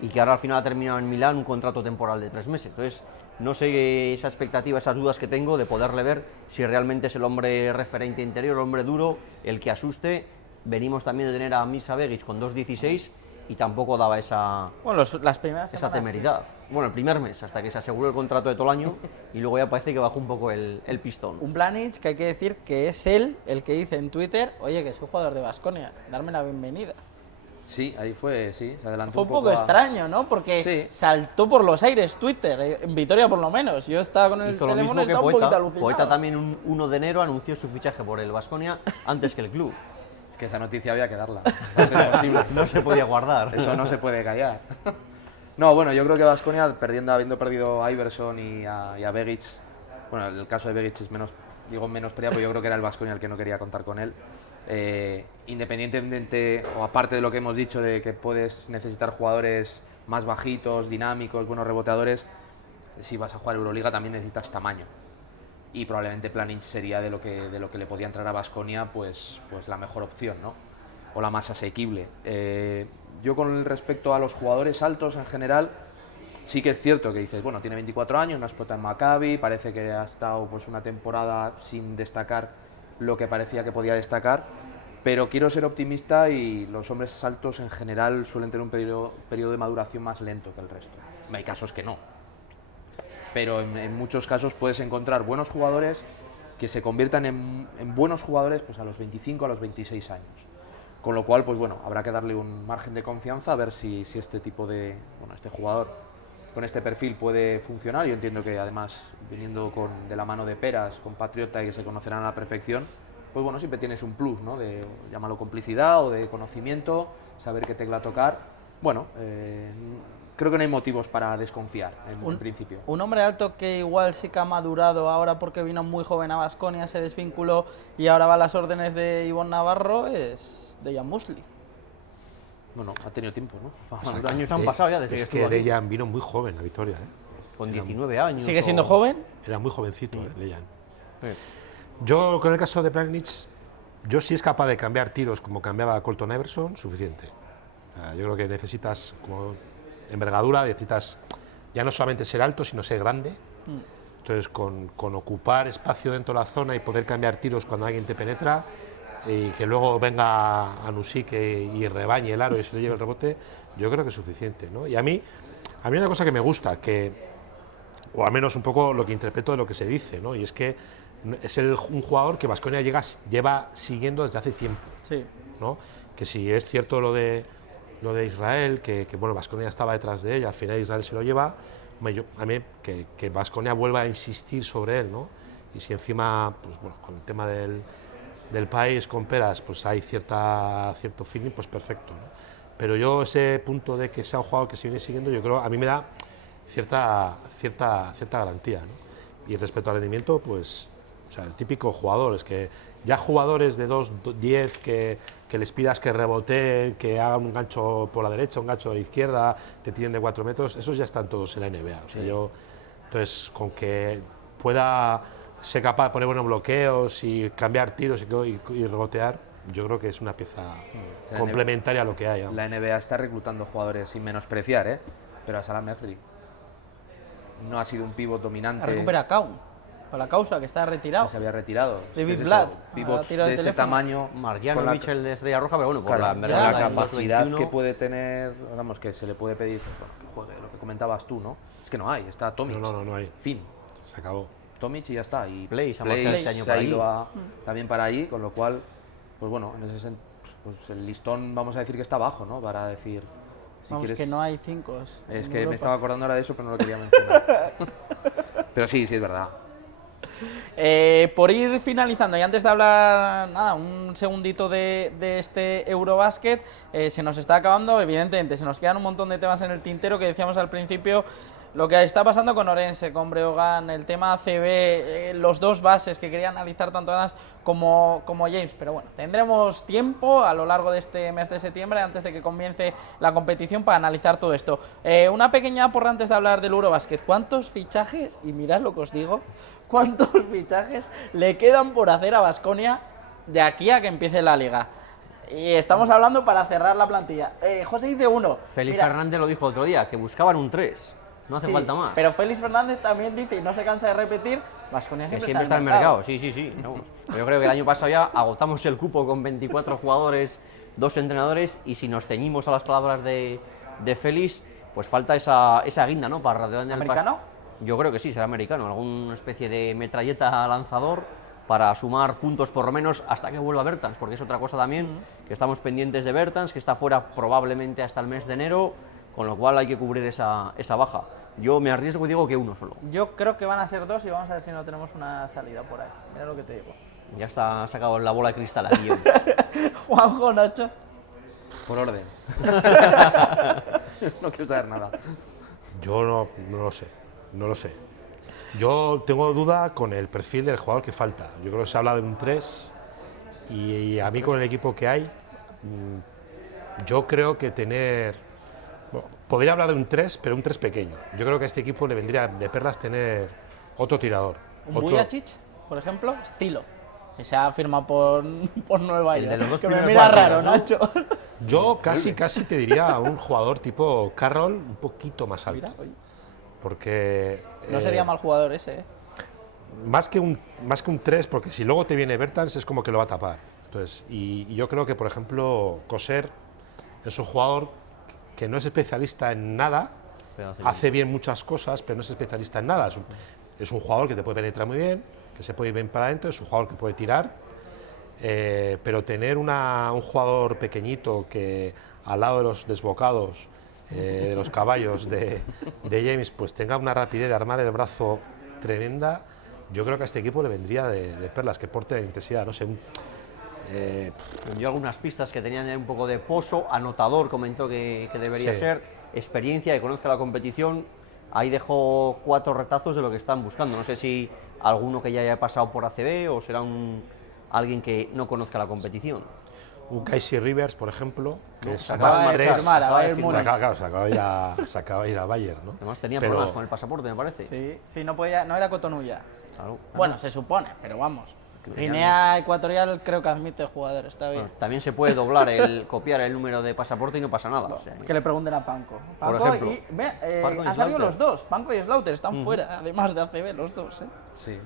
y que ahora al final ha terminado en Milán un contrato temporal de 3 meses. Entonces, no sé esa expectativa, esas dudas que tengo de poderle ver si realmente es el hombre referente interior, el hombre duro, el que asuste. Venimos también de tener a Mirza Begic con 2'16", y tampoco daba esa temeridad. Sí. Bueno, el primer mes, hasta que se aseguró el contrato de todo el año, y luego ya parece que bajó un poco el pistón. Un Planinic que hay que decir que es él el que dice en Twitter, oye, que soy jugador de Baskonia, darme la bienvenida. Sí, ahí fue, sí, se adelantó fue un poco extraño, ¿no? Porque sí, saltó por los aires Twitter, en Vitoria por lo menos. Yo estaba con el teléfono y estaba un poquito alucinado. Poeta también un 1 de enero anunció su fichaje por el Baskonia antes que el club. Es que esa noticia había que darla. No es posible. No se podía guardar. Eso no se puede callar. No, bueno, yo creo que Baskonia, habiendo perdido a Iverson y a Begic, bueno, el caso de Begic es menos peleado, porque yo creo que era el Baskonia el que no quería contar con él. Independientemente, o aparte de lo que hemos dicho de que puedes necesitar jugadores más bajitos, dinámicos, buenos reboteadores, si vas a jugar Euroliga también necesitas tamaño. Y probablemente Planinic sería de lo que le podía entrar a Baskonia, pues la mejor opción, ¿no? O la más asequible. Yo con respecto a los jugadores altos en general, sí que es cierto que dices, bueno, tiene 24 años, no explota en Maccabi, parece que ha estado pues una temporada sin destacar lo que parecía que podía destacar, pero quiero ser optimista y los hombres altos en general suelen tener un periodo de maduración más lento que el resto. Hay casos que no, pero en muchos casos puedes encontrar buenos jugadores que se conviertan en buenos jugadores pues a los 25, a los 26 años. Con lo cual, pues bueno, habrá que darle un margen de confianza a ver si este jugador con este perfil puede funcionar. Yo entiendo que además, viniendo de la mano de Peras, compatriota y que se conocerán a la perfección, pues bueno, siempre tienes un plus, ¿no? De, llámalo complicidad o de conocimiento, saber qué tecla tocar. Bueno, creo que no hay motivos para desconfiar en principio. Un hombre alto que igual sí que ha madurado ahora porque vino muy joven a Baskonia, se desvinculó y ahora va a las órdenes de Ivonne Navarro, es Dejan Musli. Bueno, ha tenido tiempo, ¿no? Los años han pasado ya desde que estuvo aquí. Dejan vino muy joven a Vitoria, ¿eh? Con 19 años. ¿Sigue siendo joven? Era muy jovencito, Dejan. Sí. Yo, con el caso de Planinic, yo sí es capaz de cambiar tiros como cambiaba Colton Iverson, suficiente. Yo creo que necesitas, como envergadura, necesitas ya no solamente ser alto, sino ser grande. Entonces, con ocupar espacio dentro de la zona y poder cambiar tiros cuando alguien te penetra, y que luego venga Anusik y rebañe el aro y se le lleve el rebote, yo creo que es suficiente, ¿no? Y a mí una cosa que me gusta, o al menos un poco lo que interpreto de lo que se dice, ¿no? Y es que es un jugador que Baskonia lleva siguiendo desde hace tiempo, sí, ¿no? Que si es cierto lo de Israel, que bueno, Baskonia estaba detrás de él, al final Israel se lo lleva, a mí que Baskonia vuelva a insistir sobre él, ¿no? Y si encima, pues bueno, con el tema del país con Peras, pues hay cierto feeling, pues perfecto, ¿no? Pero yo ese punto de que sea un jugador que se viene siguiendo, yo creo, a mí me da cierta garantía, ¿no? Y respecto al rendimiento, pues, o sea, el típico jugador, es que ya jugadores de 2'10", que que les pidas que reboteen, que hagan un gancho por la derecha, un gancho de la izquierda, te tiren de 4 metros, esos ya están todos en la NBA. O sea, entonces, con que pueda ser capaz de poner buenos bloqueos y cambiar tiros y rebotear, yo creo que es una pieza complementaria a lo que hay. La NBA está reclutando jugadores sin menospreciar, ¿eh? Pero a Salah Mejri no ha sido un pívot dominante. Recupera a Kaun, por la causa que está retirado. Se había retirado. David Es eso, Blatt, pivots tiro de de ese teléfono. tamaño. Marjanovic, con Mitchell de Estrella Roja, pero bueno, por claro, la la mercado capacidad que puede tener, vamos, que se le puede pedir, bueno, que juegue, lo que comentabas tú, ¿no? Es que no hay, está Tomic. No hay. Fin. Se acabó. Tomic y ya está. Y Place ha marchado este año se ha para ido también para ahí, con lo cual, pues bueno, en ese pues el listón, vamos a decir que está bajo, ¿no? Para decir, si Vamos, quieres... que no hay 5. Es que me estaba acordando ahora de eso, pero no lo quería mencionar. Pero sí, es verdad. Por ir finalizando, y antes de hablar, nada, un segundito de este Eurobasket, se nos está acabando, evidentemente, se nos quedan un montón de temas en el tintero que decíamos al principio. Lo que está pasando con Orense, con Breogán, el tema ACB, los dos bases que quería analizar tanto Adams como James, pero bueno, tendremos tiempo a lo largo de este mes de septiembre, antes de que comience la competición, para analizar todo esto. Una pequeña porra antes de hablar del Eurobasket. ¿Cuántos fichajes, y mirad lo que os digo, cuántos fichajes le quedan por hacer a Baskonia de aquí a que empiece la liga? Y estamos hablando para cerrar la plantilla. José dice uno. Félix Mira, Fernández lo dijo el otro día, que buscaban un 3. No hace sí, falta más. pero Félix Fernández también dice, y no se cansa de repetir, Baskonia Que siempre, siempre está en el mercado. Sí. Vamos. Pero yo creo que el año pasado ya agotamos el cupo con 24 jugadores, 2 entrenadores, y si nos ceñimos a las palabras de Félix, pues falta esa guinda, ¿no? Para redondear el ¿Americano? Yo creo que sí, será americano, alguna especie de metralleta lanzador para sumar puntos por lo menos hasta que vuelva Bertans, porque es otra cosa también, que estamos pendientes de Bertans, que está fuera probablemente hasta el mes de enero, con lo cual hay que cubrir esa baja. Yo me arriesgo y digo que uno solo. Yo creo que van a ser 2 y vamos a ver si no tenemos una salida por ahí. Mira lo que te digo. Ya está sacado la bola de cristal aquí hoy. Juanjo, Nacho. Por orden. No quiero saber nada. Yo no lo sé. Yo tengo duda con el perfil del jugador que falta. Yo creo que se habla de un 3 y a mí con el equipo que hay, yo creo que podría hablar de un 3, pero un 3 pequeño. Yo creo que a este equipo le vendría de perlas tener otro tirador. Un Vujacic, por ejemplo, estilo. Que se ha firmado por Nueva York. El de los dos que me primeros mira partidos, raro, ¿no? Nacho. Yo casi te diría un jugador tipo Carroll un poquito más alto. Mira, oye. Porque No sería mal jugador ese, ¿eh? más que un 3, porque si luego te viene Bertans es como que lo va a tapar. Entonces, y yo creo que, por ejemplo, Coser es un jugador que no es especialista en nada, hace bien muchas cosas, pero no es especialista en nada. Es un jugador que te puede penetrar muy bien, que se puede ir bien para adentro, es un jugador que puede tirar, pero tener un jugador pequeñito que al lado de los desbocados, de los caballos de James, pues tenga una rapidez de armar el brazo tremenda, yo creo que a este equipo le vendría de perlas, que porte de intensidad, no sé. Yo algunas pistas que tenían un poco de pozo, anotador comentó que debería Sí. ser, experiencia, que conozca la competición. Ahí dejó 4 retazos de lo que están buscando. No sé si alguno que ya haya pasado por ACB o será alguien que no conozca la competición. Un Casey Rivers, por ejemplo, que es se acaba más de 3. firmar a Bayern firmar. Múnich. Claro, se acaba de ir a Bayern, ¿no? Además tenía Pero- problemas con el pasaporte, me parece. Sí, no podía, no era Cotonou ya. Claro. Bueno, se supone, pero vamos. Que Guinea Ecuatorial creo que admite jugador, está bien. Bueno, también se puede copiar el número de pasaporte y no pasa nada. O sea, Que le pregunten a Panko. Por Panko ejemplo. y, ve, Panko y han salido Slaughter. los dos, Panko y Slaughter, están fuera, además de ACB los dos. Sí.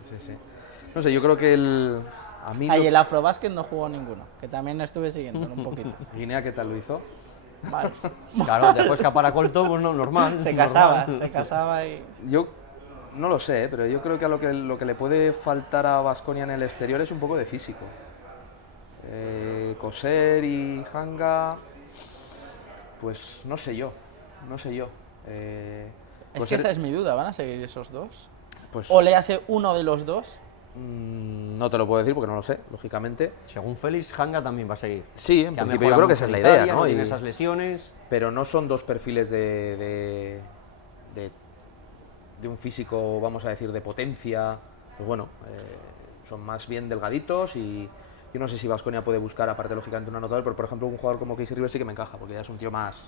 No sé, yo creo que a mí Ahí el Afrobasket no jugó ninguno, que también estuve siguiendo un poquito. Guinea, ¿qué tal lo hizo? Vale. claro, después escapar a Colto, pues no, normal. Se normal. casaba y... Yo no lo sé, pero yo creo que lo que le puede faltar a Baskonia en el exterior es un poco de físico. Coser y Hanga, pues no sé yo. Es Coser- que esa es mi duda, ¿van a seguir esos dos? pues, ¿O le hace uno de los dos? no te lo puedo decir porque no lo sé, lógicamente. Según Félix, Hanga también va a seguir. Sí, en Que ha principio yo mejorado creo que mucho esa es la en idea, Italia, ¿no? Tiene Y- esas lesiones. pero no son dos perfiles de un físico, vamos a decir, de potencia. Pues bueno, son más bien delgaditos y Yo no sé si Baskonia puede buscar, aparte lógicamente un anotador, pero por ejemplo un jugador como Casey Rivers sí que me encaja, porque ya es un tío más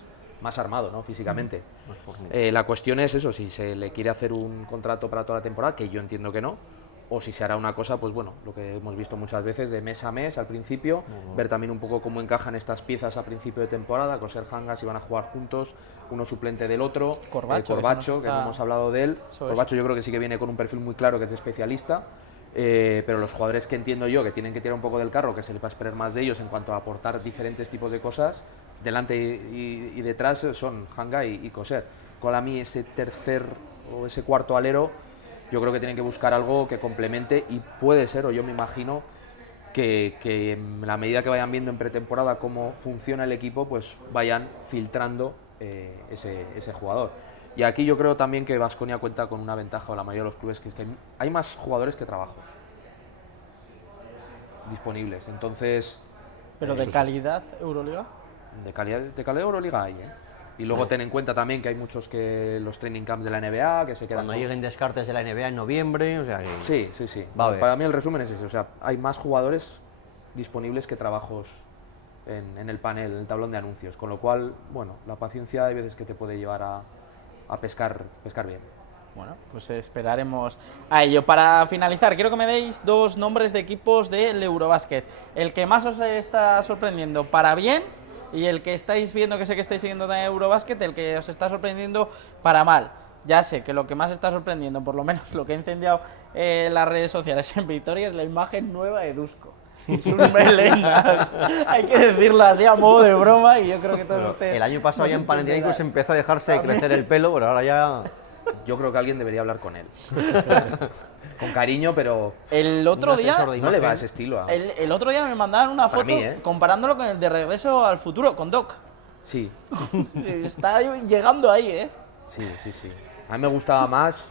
armado, ¿no? Físicamente. La cuestión es eso, si se le quiere hacer un contrato para toda la temporada, que yo entiendo que no, o si se hará una cosa, pues bueno, lo que hemos visto muchas veces de mes a mes al principio, ver también un poco cómo encajan estas piezas a principio de temporada, Coser, Hanga, si van a jugar juntos, uno suplente del otro, Corbacho, que no hemos hablado de él. Corbacho yo creo que sí que viene con un perfil muy claro, que es de especialista, pero los jugadores que entiendo yo que tienen que tirar un poco del carro, que se les va a esperar más de ellos en cuanto a aportar diferentes tipos de cosas, delante y detrás son Hanga y Coser. Con a mí ese tercer o ese cuarto alero, yo creo que tienen que buscar algo que complemente y puede ser, o yo me imagino, que en la medida que vayan viendo en pretemporada cómo funciona el equipo, pues vayan filtrando ese jugador. Y aquí yo creo también que Baskonia cuenta con una ventaja, o la mayoría de los clubes, que es que hay más jugadores que trabajos disponibles. Entonces, Pero de calidad, Euroliga. de calidad Euroliga hay, ¿eh? Y luego ten en cuenta también que hay muchos que los training camps de la NBA, que se quedan... Cuando lleguen descartes de la NBA en noviembre, o sea que... Sí. Va a haber. Para mí el resumen es ese, o sea, hay más jugadores disponibles que trabajos en el panel, en el tablón de anuncios, con lo cual, bueno, la paciencia hay veces que te puede llevar a pescar bien. Bueno, pues esperaremos a ello. Para finalizar, quiero que me deis 2 nombres de equipos del Eurobasket. El que más os está sorprendiendo para bien y el que estáis viendo, que sé que estáis siguiendo de Eurobasket, el que os está sorprendiendo para mal. Ya sé que lo que más está sorprendiendo, por lo menos lo que ha incendiado las redes sociales en Vitoria, es la imagen nueva de Dusko. Y sus melenas. Hay que decirlo así a modo de broma y yo creo que todos ustedes... El año pasado ya en Panathinaikos empezó a dejarse crecer el pelo, pero ahora ya... Yo creo que alguien debería hablar con él. Con cariño, pero El otro Un día... asesor de no le va imagen. ese estilo. El otro día me mandaron una Para foto mí, ¿eh? comparándolo con el de Regreso al Futuro, con Doc. Sí, Está llegando ahí, ¿eh? sí. A mí me gustaba más,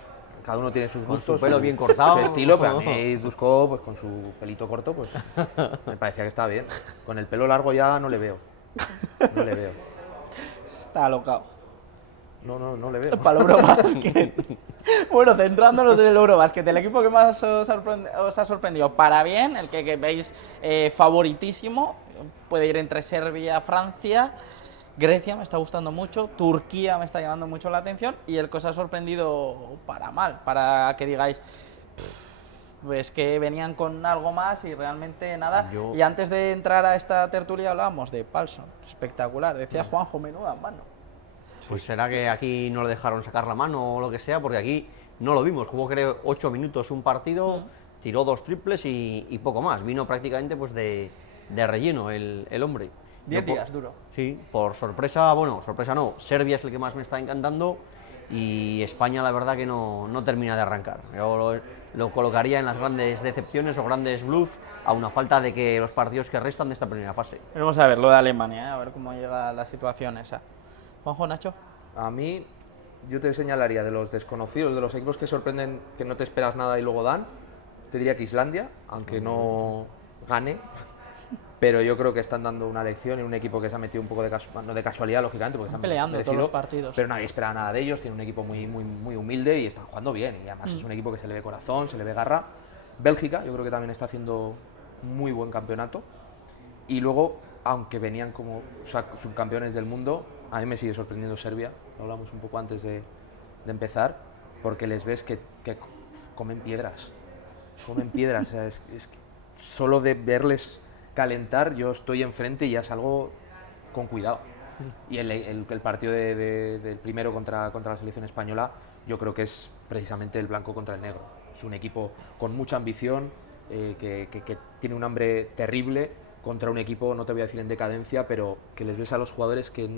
cada uno tiene sus Con gustos. su pelo bien cortado. Su estilo, pero a mí Dusko, pues con su pelito corto, pues me parecía que estaba bien. Con el pelo largo ya no le veo. No le veo. Está alocado. No le veo. Para el Eurobasket. Bueno, centrándonos en el Eurobasket, el equipo que más os ha sorprendido para bien, el que veis favoritísimo, puede ir entre Serbia, Francia, Grecia me está gustando mucho, Turquía me está llamando mucho la atención, y el que os ha sorprendido para mal, para que digáis, pues que venían con algo más y realmente nada. Y antes de entrar a esta tertulia hablábamos de Paulson, espectacular, decía Juanjo, menuda mano. Pues será que aquí no le dejaron sacar la mano o lo que sea, porque aquí no lo vimos. Jugó creo 8 minutos un partido, tiró 2 triples y poco más. Vino prácticamente pues de relleno el hombre. 10 días duro. Sí, por sorpresa, bueno, sorpresa no, Serbia es el que más me está encantando y España la verdad que no termina de arrancar. Yo lo colocaría en las grandes decepciones o grandes bluffs, a una falta de que los partidos que restan de esta primera fase. Vamos a ver lo de Alemania, a ver cómo llega la situación esa. Juanjo, Nacho. A mí, yo te señalaría de los desconocidos, de los equipos que sorprenden, que no te esperas nada y luego dan, te diría que Islandia, aunque no gane, pero yo creo que están dando una lección en un equipo que se ha metido un poco no de casualidad, lógicamente, porque Están se han peleando merecido, todos los partidos. pero nadie espera nada de ellos, tiene un equipo muy humilde y están jugando bien, y además es un equipo que se le ve corazón, se le ve garra. Bélgica, yo creo que también está haciendo muy buen campeonato, y luego, aunque venían como subcampeones del mundo, a mí me sigue sorprendiendo Serbia, lo hablamos un poco antes de empezar, porque les ves que comen piedras, o sea, es que solo de verles calentar, yo estoy enfrente y ya salgo con cuidado. Y el partido del primero contra la selección española, yo creo que es precisamente el blanco contra el negro. Es un equipo con mucha ambición, que tiene un hambre terrible, contra un equipo, no te voy a decir en decadencia, pero que les ves a los jugadores que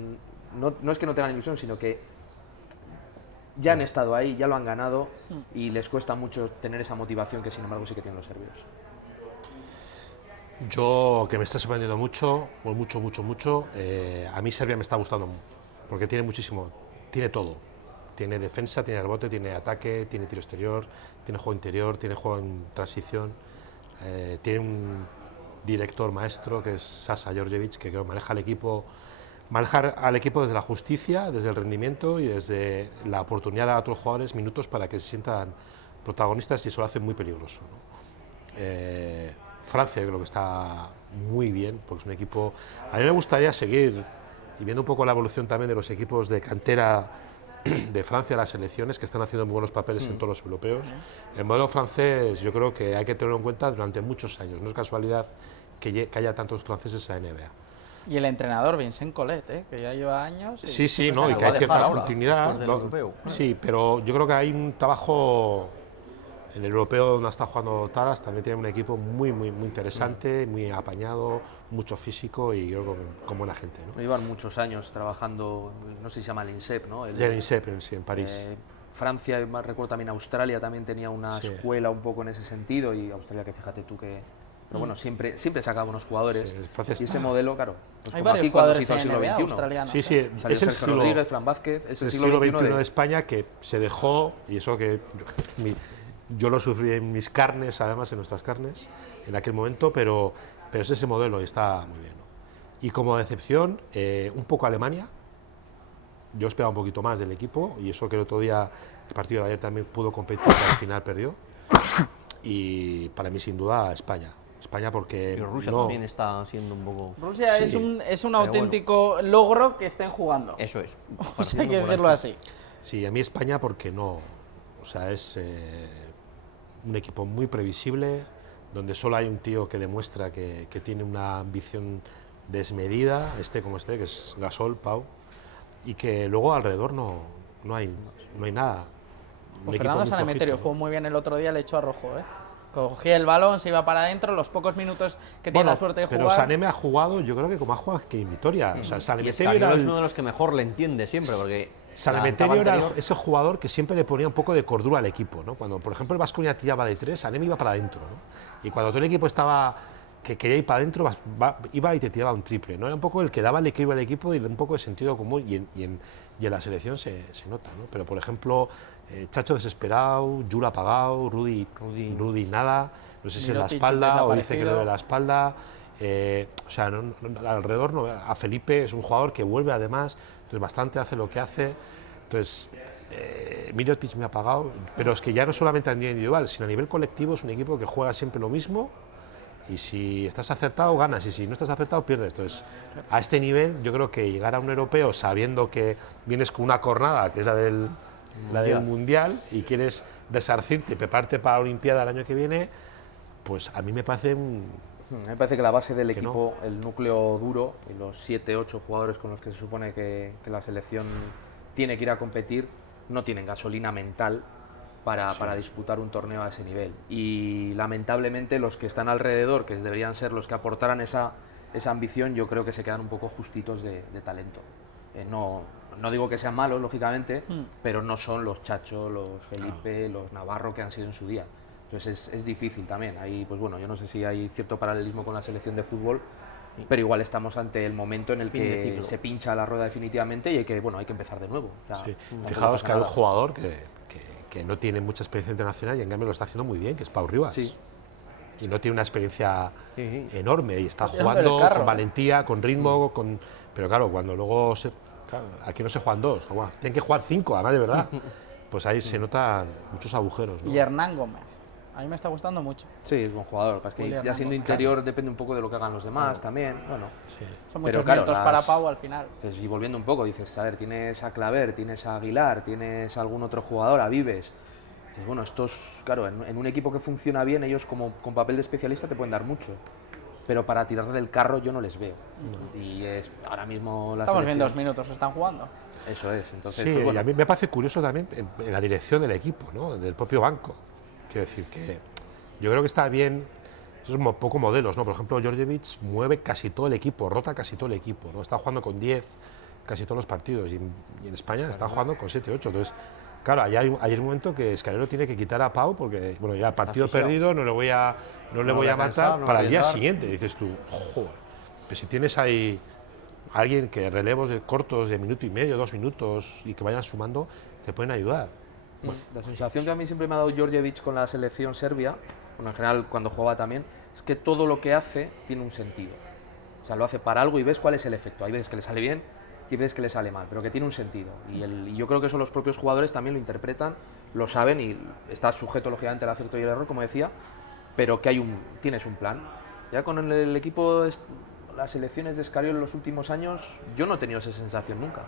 no es que no tengan ilusión, sino que ya han estado ahí, ya lo han ganado y les cuesta mucho tener esa motivación que sin embargo sí que tienen los serbios. Yo, que me está sorprendiendo mucho, mucho, a mí Serbia me está gustando porque tiene muchísimo, tiene todo. Tiene defensa, tiene rebote, tiene ataque, tiene tiro exterior, tiene juego interior, tiene juego en transición, tiene un director maestro que es Sasa Georgievich, que creo que manejar al equipo desde la justicia, desde el rendimiento y desde la oportunidad de dar a otros jugadores minutos para que se sientan protagonistas, y eso lo hace muy peligroso, ¿no? Francia yo creo que está muy bien, porque es un equipo... A mí me gustaría seguir, y viendo un poco la evolución también de los equipos de cantera de Francia, las selecciones que están haciendo muy buenos papeles en todos los europeos. El modelo francés yo creo que hay que tenerlo en cuenta durante muchos años, no es casualidad que haya tantos franceses en la NBA. Y el entrenador, Vincent Collet, que ya lleva años. Sí, no, y que va a hay dejar cierta ahora, continuidad. después del europeo. Sí, pero yo creo que hay un trabajo en el europeo donde está jugando Taras, también tiene un equipo muy interesante, muy apañado, mucho físico y yo creo que con buena gente, ¿no? Llevan muchos años trabajando, no sé si se llama el INSEP, ¿no? El INSEP, sí, en París. Francia, recuerdo también Australia también tenía una Sí. escuela un poco en ese sentido, y Australia, que fíjate tú que... Pero bueno, siempre sacaba unos jugadores. Sí, Francia y ese está- modelo, claro, pues Hay como varios aquí cuando se jugadores hizo el en siglo NBA XXI. australianos. Sí, ¿eh? sí, Salió es el Sergio siglo, Rodríguez, Fran Vázquez, es el el siglo XXI de de España que se dejó, y eso que yo lo sufrí en mis carnes, además en nuestras carnes, en aquel momento, pero es ese modelo y está muy bien, ¿no? Y como decepción, un poco Alemania. Yo esperaba un poquito más del equipo, y eso que el otro día, el partido de ayer también pudo competir, pero al final perdió. Y para mí, sin duda, España. España porque Pero Rusia no, también está siendo un poco... Rusia Sí. es un Pero auténtico logro que estén jugando. Eso es. O sea, hay que partiendo por decirlo ahí. así. Sí, a mí España porque no, o sea, es un equipo muy previsible, donde solo hay un tío que demuestra que tiene una ambición desmedida, como que es Gasol, Pau, y que luego alrededor no hay nada. Un Pues equipo Fernando muy Sanemeterio flojito, jugó muy bien el otro día, le echó a rojo, ¿eh? Cogía el balón, se iba para adentro, los pocos minutos que tiene Bueno, la suerte de pero jugar. Sané me ha jugado, yo creo que como ha jugado que en Vitoria. O sea, Y Sanemeterio Escariolo era es el- uno de los que mejor le entiende siempre, porque... Sanemeterio la era etapa anterior- ese jugador que siempre le ponía un poco de cordura al equipo, ¿no? Cuando, por ejemplo, el Baskonia tiraba de 3, Sané iba para adentro, ¿no? Y cuando todo el equipo estaba que quería ir para adentro, iba y te tiraba un triple, ¿no? Era un poco el que daba el equilibrio al equipo y un poco de sentido común, y en la selección se nota, ¿no? Pero, por ejemplo, Chacho desesperado, Jura apagado, Rudy nada, no sé si en la Mirotic espalda o dice que desaparecido. le duele la espalda. O sea, alrededor no. A Felipe es un jugador que vuelve además, entonces bastante hace lo que hace. Entonces, Mirotic me ha pagado, pero es que ya no solamente a nivel individual, sino a nivel colectivo es un equipo que juega siempre lo mismo, y si estás acertado ganas, y si no estás acertado pierdes. Entonces, a este nivel yo creo que llegar a un europeo sabiendo que vienes con una cornada, que es la del Mundial, y quieres resarcirte y prepararte para la Olimpiada el año que viene, pues a mí me parece Me parece que la base del Que no. equipo, el núcleo duro, y los 7-8 jugadores con los que se supone que la selección tiene que ir a competir, no tienen gasolina mental para disputar un torneo a ese nivel. Y lamentablemente los que están alrededor, que deberían ser los que aportaran esa ambición, yo creo que se quedan un poco justitos de talento. No digo que sean malos, lógicamente, pero no son los Chacho, los Felipe, los Navarro que han sido en su día. Entonces es difícil también. Ahí, pues bueno, yo no sé si hay cierto paralelismo con la selección de fútbol, pero igual estamos ante el momento en el Fin de que ciclo. se pincha la rueda definitivamente y hay que empezar de nuevo. O sea, Sí. tampoco Fijaos pasa que hay un nada. jugador que no tiene mucha experiencia internacional y en cambio lo está haciendo muy bien, que es Pau Rivas. Sí. Y no tiene una experiencia Sí, sí. enorme y está Está tirando jugando del carro, con ¿eh? valentía, con ritmo, pero claro, cuando luego claro, aquí no se juegan dos, tienen que jugar 5, además de verdad. Pues ahí se notan muchos agujeros, ¿no? Y Hernán Gómez. A mí me está gustando mucho. Sí, es buen jugador. Es que Julián ya siendo Hernández. interior depende un poco de lo que hagan los demás también. Bueno, Sí. Son Pero muchos claro, minutos las- para Pau al final. pues, y volviendo un poco, dices, a ver, tienes a Claver, tienes a Aguilar, tienes a algún otro jugador, a Vives. Dices, bueno, estos, claro, en un equipo que funciona bien, ellos como con papel de especialista te pueden dar mucho. Pero para tirar del carro yo no les veo. Y es ahora mismo la Estamos viendo selección- 2 minutos, están jugando. Eso es, entonces, Sí, pues, bueno, y a mí me parece curioso también en la dirección del equipo, ¿no? Del propio banco. Quiero decir que yo creo que está bien, esos son poco modelos, ¿no? Por ejemplo, Djordjevic mueve casi todo el equipo, rota casi todo el equipo, ¿no? Está jugando con 10 casi todos los partidos, y en España está jugando con 7, 8. Entonces, claro, hay un momento que Escalero tiene que quitar a Pau porque, bueno, ya partido asfixiado. perdido, no le voy a voy a matar cansar, no para voy el a día estar. siguiente. Dices tú, joder, pero si tienes ahí alguien que relevos de cortos de minuto y medio, 2 minutos y que vayan sumando, te pueden ayudar. la sensación que a mí siempre me ha dado Djordjevic con la selección serbia, bueno, en general cuando jugaba también, es que todo lo que hace tiene un sentido. O sea, lo hace para algo y ves cuál es el efecto. Hay veces que le sale bien y hay veces que le sale mal, pero que tiene un sentido. Y yo creo que eso los propios jugadores también lo interpretan, lo saben y está sujeto lógicamente al acierto y el error, como decía, pero que tienes un plan. Ya con el equipo, las selecciones de Escariolo en los últimos años, yo no he tenido esa sensación nunca.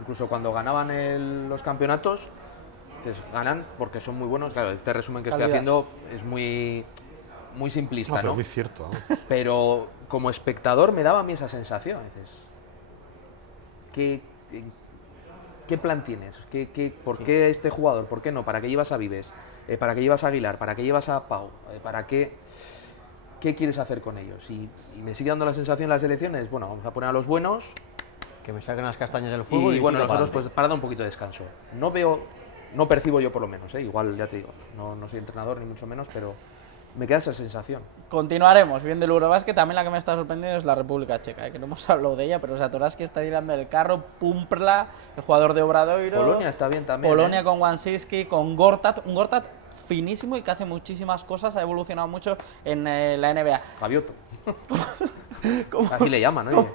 Incluso cuando ganaban los campeonatos, dices, ganan porque son muy buenos. Claro, este resumen que estoy haciendo es muy simplista, Pero ¿no? muy cierto. Pero como espectador me daba a mí esa sensación. Dices, ¿qué plan tienes? ¿Por qué este jugador? ¿Por qué no? ¿Para qué llevas a Vives? ¿Para qué llevas a Aguilar? ¿Para qué llevas a Pau? ¿Para qué quieres hacer con ellos? Y me sigue dando la sensación en las elecciones, bueno, vamos a poner a los buenos Que me saquen las castañas del fuego y bueno, tiro nosotros pa'lante. pues para dar un poquito de descanso. No percibo yo por lo menos, igual ya te digo, no soy entrenador ni mucho menos, pero me queda esa sensación. Continuaremos viendo el Eurobasket. También la que me está sorprendiendo es la República Checa, que no hemos hablado de ella, pero Satoraski está tirando el carro, Pumprla, el jugador de Obradoiro. Polonia está bien también. Polonia con Wanszyski, con Gortat, un Gortat finísimo y que hace muchísimas cosas, ha evolucionado mucho en la NBA. Fabioto. Así le llaman, ¿no?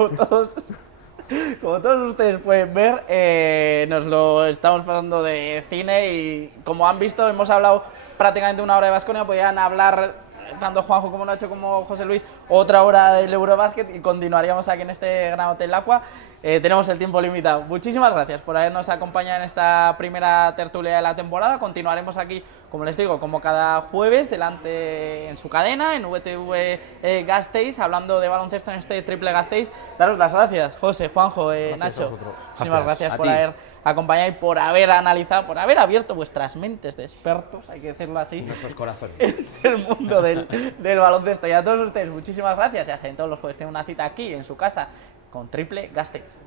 Como todos ustedes pueden ver, nos lo estamos pasando de cine y como han visto hemos hablado prácticamente una hora de Baskonia, podían hablar tanto Juanjo como Nacho como José Luis otra hora del Eurobasket y continuaríamos aquí en este Gran Hotel Aqua. Tenemos el tiempo limitado. Muchísimas gracias por habernos acompañado en esta primera tertulia de la temporada. Continuaremos aquí, como les digo, como cada jueves, delante en su cadena, en VTV Gasteiz, hablando de baloncesto en este triple Gasteiz. Daros las gracias, José, Juanjo, Nacho. Muchísimas gracias por haber acompañado y por haber analizado, por haber abierto vuestras mentes de expertos, hay que decirlo así, Nuestros corazones. en el mundo del baloncesto. Y a todos ustedes, muchísimas gracias. Ya saben, todos los jueves tienen una cita aquí en su casa con Triple Gasteiz.